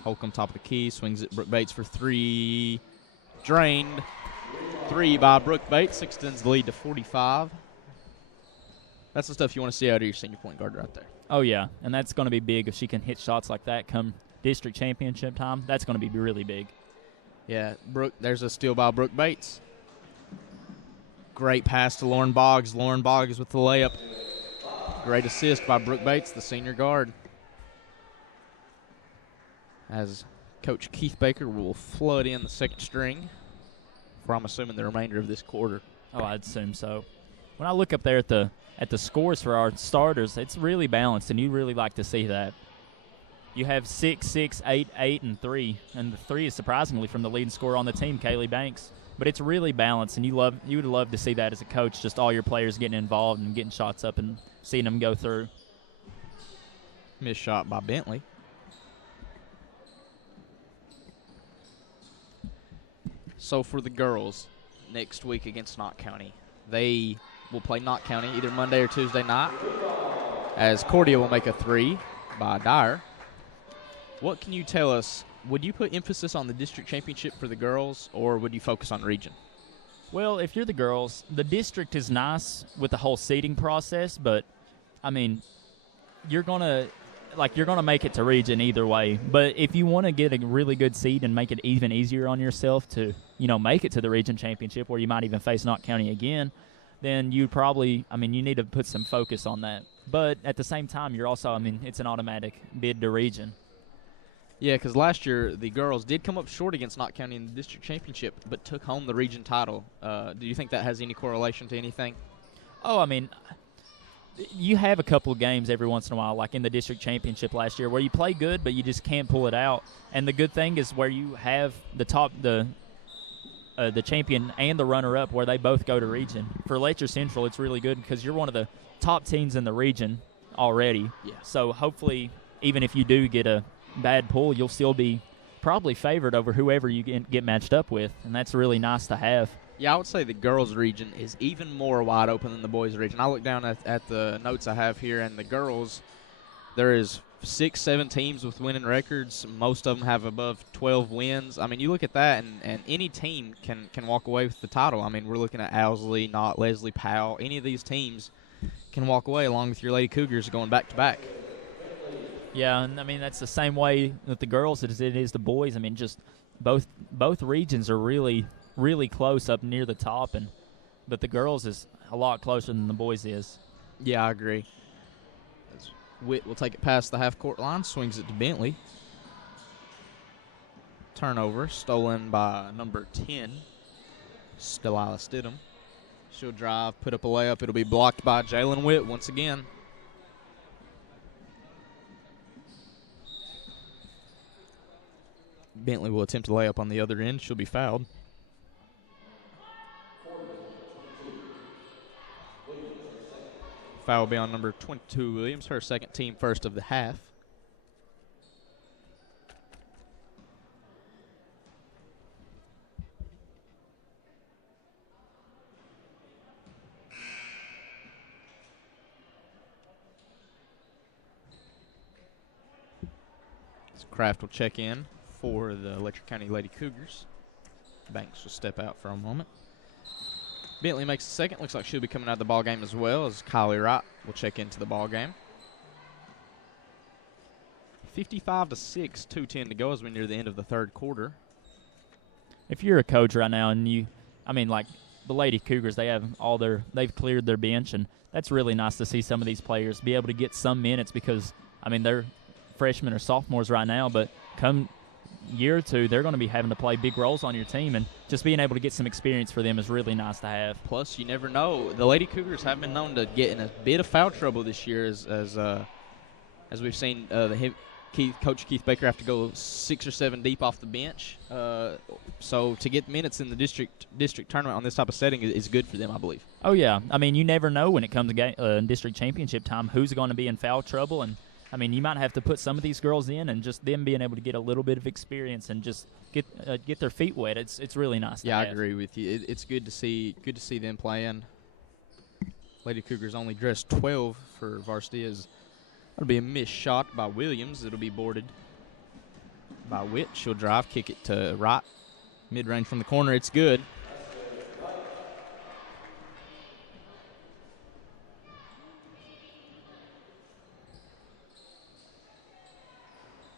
Holcomb, top of the key. Swings it, Brooke Bates for 3. Drained. 3 by Brooke Bates. Extends the lead to 45. That's the stuff you want to see out of your senior point guard right there. Oh, yeah, and that's going to be big if she can hit shots like that come district championship time. That's going to be really big. Yeah, there's a steal by Brooke Bates. Great pass to Lauren Boggs. Lauren Boggs with the layup. Great assist by Brooke Bates, the senior guard. As Coach Keith Baker will flood in the second string for, I'm assuming, the remainder of this quarter. Oh, I'd assume so. When I look up there at the scores for our starters, it's really balanced, and you really like to see that. You have 6, 6, 8, 8, and 3, and the 3 is surprisingly from the leading scorer on the team, Kaylee Banks. But it's really balanced, and you would love to see that as a coach, just all your players getting involved and getting shots up and seeing them go through. Missed shot by Bentley. So for the girls, next week against Knott County, they will play Knott County either Monday or Tuesday night, as Cordia will make a 3 by Dyer. What can you tell us? Would you put emphasis on the district championship for the girls, or would you focus on region? Well, if you're the girls, the district is nice with the whole seeding process, but, I mean, you're going to make it to region either way. But if you want to get a really good seed and make it even easier on yourself to, make it to the region championship, where you might even face Knott County again, then you probably, you need to put some focus on that. But at the same time, you're also, it's an automatic bid to region. Yeah, because last year the girls did come up short against Knott County in the district championship, but took home the region title. Do you think that has any correlation to anything? Oh, you have a couple of games every once in a while, like in the district championship last year, where you play good, but you just can't pull it out. And the good thing is where you have the champion and the runner-up, where they both go to region. For Letcher Central, it's really good because you're one of the top teams in the region already. Yeah. So hopefully, even if you do get a bad pull, you'll still be probably favored over whoever you get matched up with, and that's really nice to have. Yeah, I would say the girls' region is even more wide open than the boys' region. I look down at the notes I have here, and the girls, there is 6, 7 teams with winning records. Most of them have above 12 wins. You look at that, and any team can walk away with the title. We're looking at Owsley, Knott, Leslie, Powell. Any of these teams can walk away along with your Lady Cougars going back-to-back. Yeah, and that's the same way with the girls as it is the boys. Just both regions are really, really close up near the top, but the girls is a lot closer than the boys is. Yeah, I agree. Witt will take it past the half-court line, swings it to Bentley. Turnover, stolen by number 10, Delilah Stidham. She'll drive, put up a layup. It'll be blocked by Jalen Witt once again. Bentley will attempt a layup on the other end. She'll be fouled. Foul will be on number 22, Williams, her second team first of the half. Kraft will check in for the Letcher County Lady Cougars. Banks will step out for a moment. Bentley makes the second. Looks like she'll be coming out of the ball game as well, as Kylie Wright will check into the ball game. 55-6, 2:10 to go as we near the end of the third quarter. If you're a coach right now and like the Lady Cougars, they've cleared their bench, and that's really nice to see some of these players be able to get some minutes because, they're freshmen or sophomores right now, but come year or two, they're going to be having to play big roles on your team, and just being able to get some experience for them is really nice to have. Plus, you never know. The Lady Cougars have been known to get in a bit of foul trouble this year, as we've seen Coach Keith Baker have to go 6 or 7 deep off the bench. So to get minutes in the district tournament on this type of setting is good for them, I believe. Oh yeah, you never know when it comes to district championship time who's going to be in foul trouble, and you might have to put some of these girls in, and just them being able to get a little bit of experience and just get their feet wet. It's really nice. Yeah, I agree with you. It's good to see them playing. Lady Cougars only dressed 12 for varsity. That'll be a missed shot by Williams. It'll be boarded by Witt. She'll drive, kick it to right, mid-range from the corner. It's good.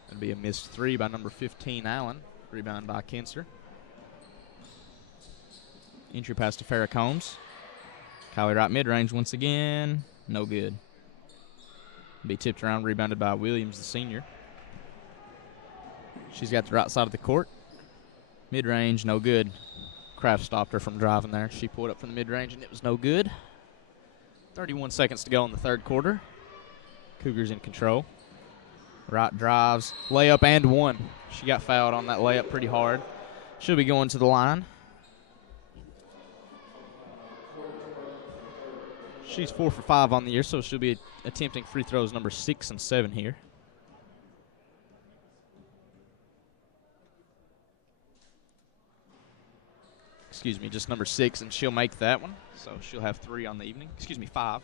It'll be a missed three by number 15, Allen. Rebound by Kinser. Entry pass to Farrah Combs. Kylie Wright mid-range once again. No good. Be tipped around, rebounded by Williams, the senior. She's got the right side of the court. Mid-range, no good. Kraft stopped her from driving there. She pulled up from the mid-range, and it was no good. 31 seconds to go in the third quarter. Cougars in control. Wright drives, layup and one. She got fouled on that layup pretty hard. She'll be going to the line. She's 4 for 5 on the year, so she'll be attempting free throws number 6 and 7 here. Excuse me, just number 6, and she'll make that one. So she'll have 3 on the evening. 5.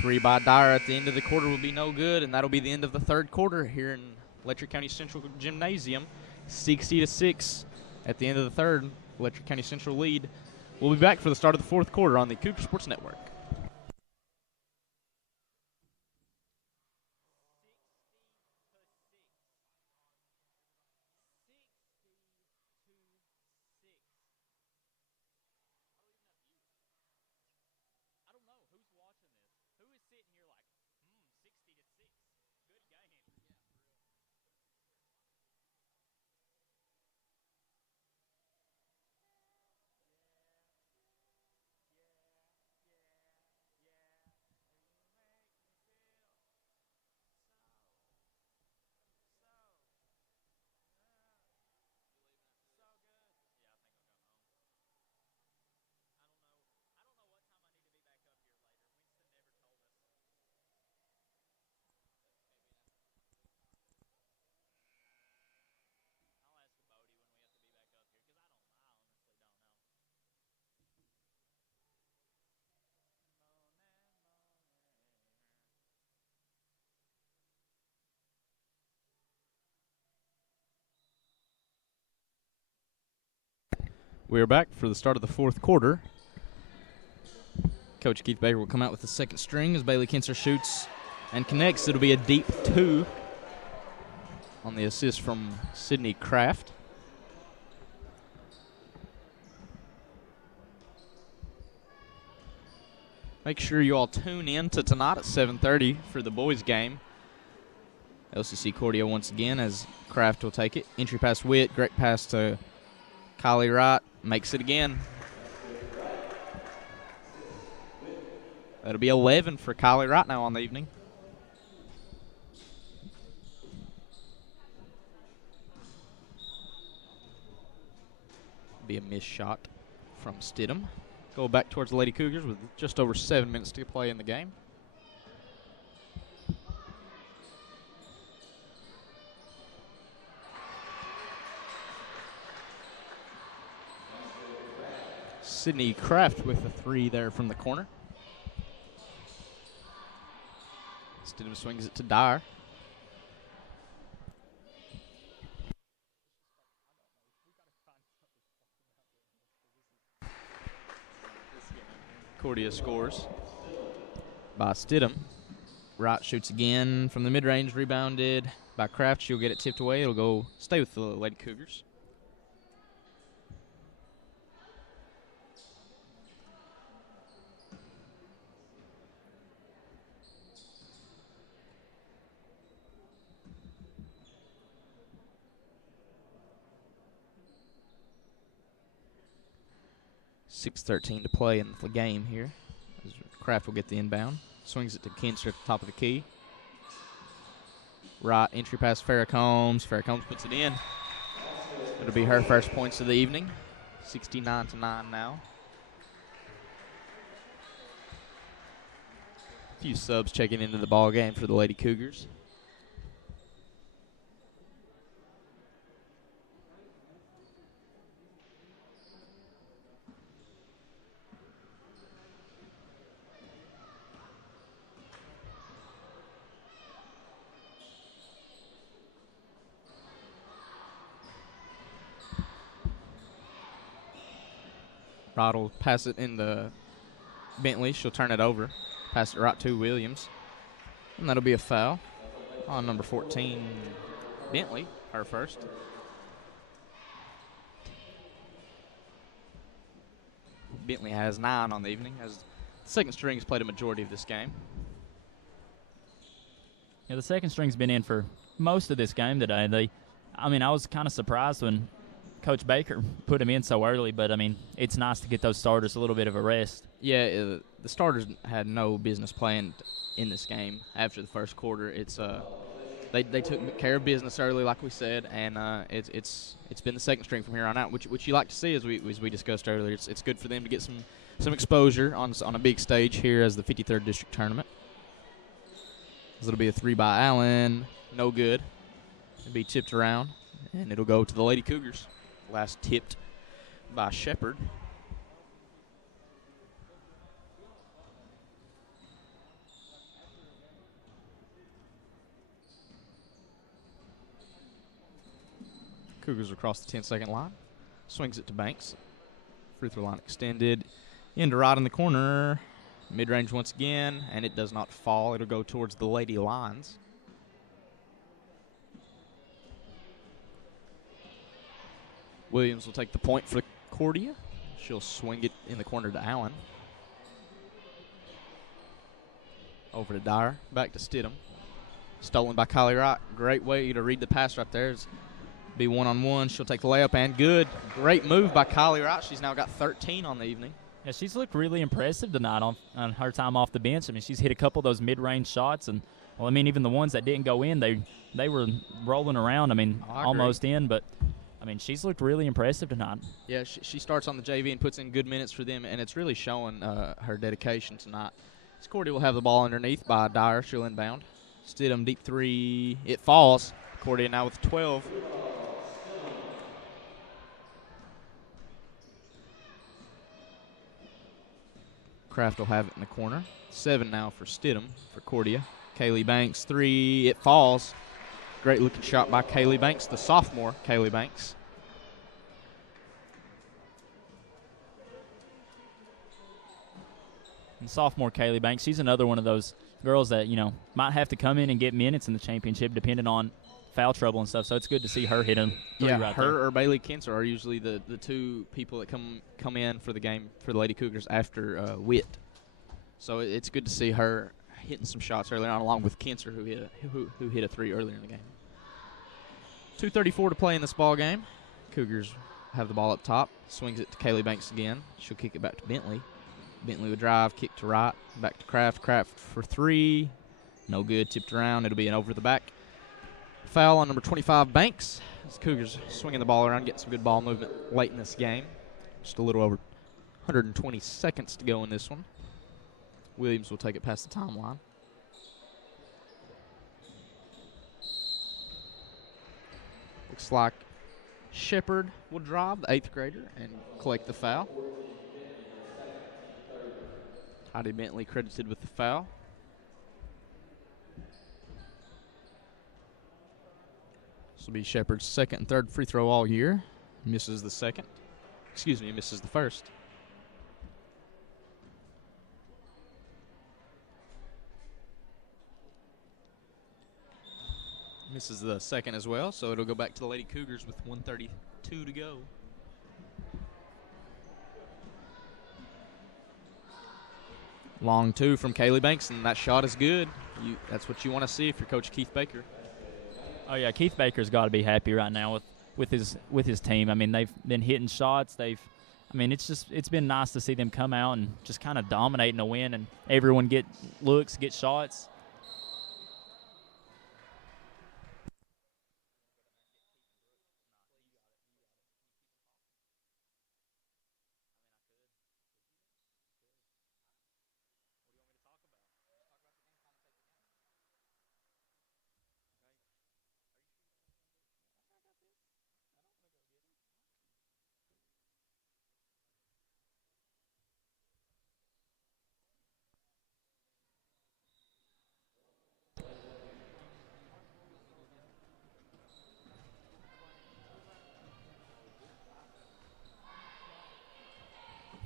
Three by Dyer at the end of the quarter will be no good, and that'll be the end of the third quarter here in Letcher County Central Gymnasium. 60-6 at the end of the third. Letcher County Central lead. We'll be back for the start of the fourth quarter on the Cougar Sports Network. We are back for the start of the fourth quarter. Coach Keith Baker will come out with the second string as Bailey Kinser shoots and connects. It'll be a deep 2 on the assist from Sydney Kraft. Make sure you all tune in to tonight at 7:30 for the boys game. LCC Cordia once again as Kraft will take it. Entry pass Witt. Great pass to Kylie Wright. Makes it again. That'll be 11 for Kylie Wright now on the evening. Be a missed shot from Stidham. Go back towards the Lady Cougars with just over 7 minutes to play in the game. Sydney Kraft with a 3 there from the corner. Stidham swings it to Dyer. Cordia scores by Stidham. Wright shoots again from the mid-range, rebounded by Kraft. She'll get it tipped away. It'll go stay with the Lady Cougars. .6:13 to play in the game here. As Kraft will get the inbound. Swings it to Kinster at the top of the key. Right, entry pass Farrah Combs. Farrah Combs puts it in. It'll be her first points of the evening. 69-9 now. A few subs checking into the ball game for the Lady Cougars. Rod will pass it in the Bentley. She'll turn it over. Pass it right to Williams. And that'll be a foul on number 14, Bentley, her first. Bentley has 9 on the evening, as the second string's played a majority of this game. Yeah, the second string's been in for most of this game today. I was kind of surprised when Coach Baker put him in so early, but, it's nice to get those starters a little bit of a rest. Yeah, the starters had no business playing in this game after the first quarter. It's they took care of business early, like we said, and it's been the second string from here on out, which you like to see, as we discussed earlier. It's good for them to get some exposure on a big stage here as the 53rd District Tournament. It'll be a 3 by Allen, no good. It'll be tipped around, and it'll go to the Lady Cougars. Last tipped by Shepard. Cougars across the 10-second line. Swings it to Banks. Free throw line extended. Into right in the corner. Mid-range once again, and it does not fall. It'll go towards the Lady lines. Williams will take the point for Cordia. She'll swing it in the corner to Allen. Over to Dyer. Back to Stidham. Stolen by Kylie Wright. Great way to read the pass right there. Be one-on-one. She'll take the layup, and good. Great move by Kylie Wright. She's now got 13 on the evening. Yeah, she's looked really impressive tonight on her time off the bench. She's hit a couple of those mid-range shots, and, even the ones that didn't go in, they were rolling around, almost in, but she's looked really impressive tonight. Yeah, she starts on the JV and puts in good minutes for them, and it's really showing her dedication tonight. Cordia will have the ball underneath by Dyer. She'll inbound. Stidham, deep 3. It falls. Cordia now with 12. Kraft will have it in the corner. 7 now for Stidham for Cordia. Kaylee Banks, 3. It falls. Great looking shot by Kaylee Banks, the sophomore Kaylee Banks. And sophomore Kaylee Banks, she's another one of those girls that, might have to come in and get minutes in the championship depending on foul trouble and stuff. So it's good to see her hit them. Yeah, her or Bailey Kinser are usually the two people that come in for the game for the Lady Cougars after Witt. So it's good to see her hitting some shots earlier on, along with Kinser, who hit a 3 earlier in the game. 2:34 to play in this ball game. Cougars have the ball up top. Swings it to Kaylee Banks again. She'll kick it back to Bentley. Bentley with drive, kick to right, back to Kraft. Kraft for 3. No good, tipped around. It'll be an over the back. Foul on number 25, Banks. As Cougars swinging the ball around, getting some good ball movement late in this game. Just a little over 120 seconds to go in this one. Williams will take it past the timeline. Looks like Shepard will drive, the 8th grader, and collect the foul. Heidi Bentley credited with the foul. This will be Shepard's 2nd and 3rd free throw all year. Misses the 2nd. Excuse me, misses the 1st. Misses the 2nd as well, so it'll go back to the Lady Cougars with 1:32 to go. Long 2 from Kaylee Banks, and that shot is good. That's what you want to see if you're Coach Keith Baker. Oh yeah, Keith Baker's got to be happy right now with his team. I mean, they've been hitting shots. It's been nice to see them come out and just kind of dominate in a win, and everyone get looks, get shots.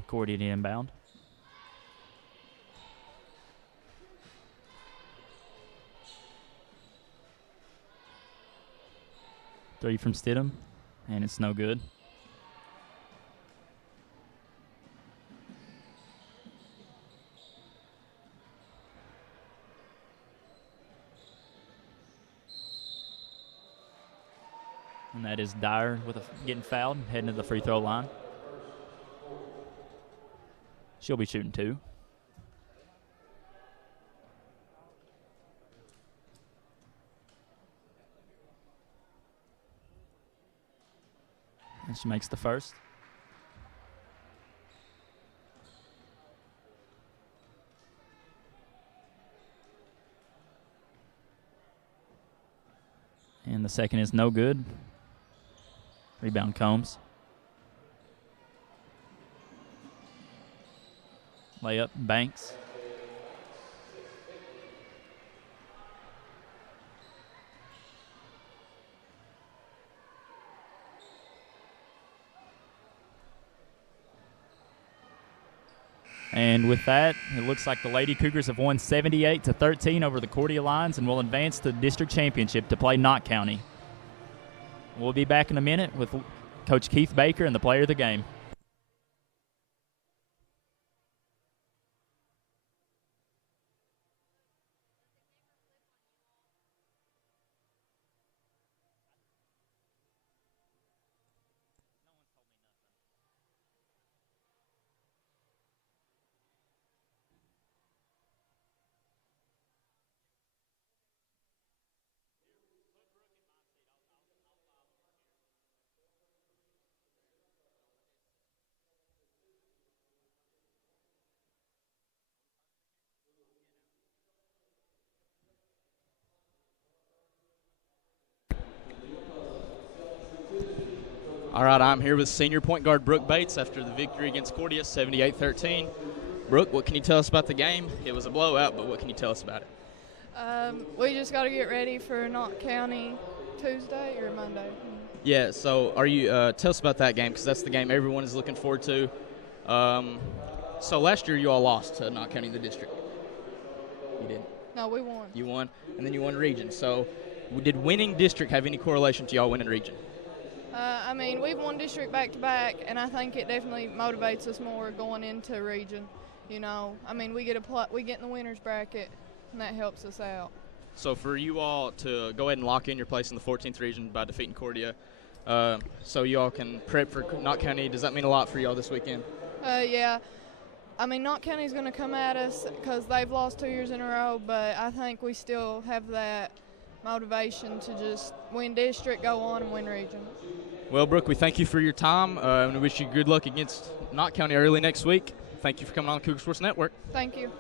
Cordia to inbound. Three from Stidham, and it's no good. And that is Dyer getting fouled, heading to the free throw line. She'll be shooting 2. And she makes the first. And the second is no good. Rebound Combs. Layup, Banks. And with that, it looks like the Lady Cougars have won 78-13 over the Cordia Lions and will advance to the district championship to play Knott County. We'll be back in a minute with Coach Keith Baker and the player of the game. All right, I'm here with senior point guard Brooke Bates after the victory against Cordia, 78-13. Brooke, what can you tell us about the game? It was a blowout, but what can you tell us about it? We just got to get ready for Knott County Tuesday or Monday. Yeah, so are you tell us about that game, because that's the game everyone is looking forward to. So last year you all lost to Knott County in the district. You didn't? No, we won. You won, and then you won region. So did winning district have any correlation to y'all winning region? I mean, we've won district back-to-back, and I think it definitely motivates us more going into region. You know, I mean, we get in the winners bracket and that helps us out. So for you all to go ahead and lock in your place in the 14th region by defeating Cordia, so you all can prep for Knott County, does that mean a lot for y'all this weekend? Yeah. I mean, Knott County's going to come at us because they've lost 2 years in a row, but I think we still have that motivation to just win district, go on, and win region. Well, Brooke, we thank you for your time, and we wish you good luck against Knott County early next week. Thank you for coming on the Cougar Sports Network. Thank you.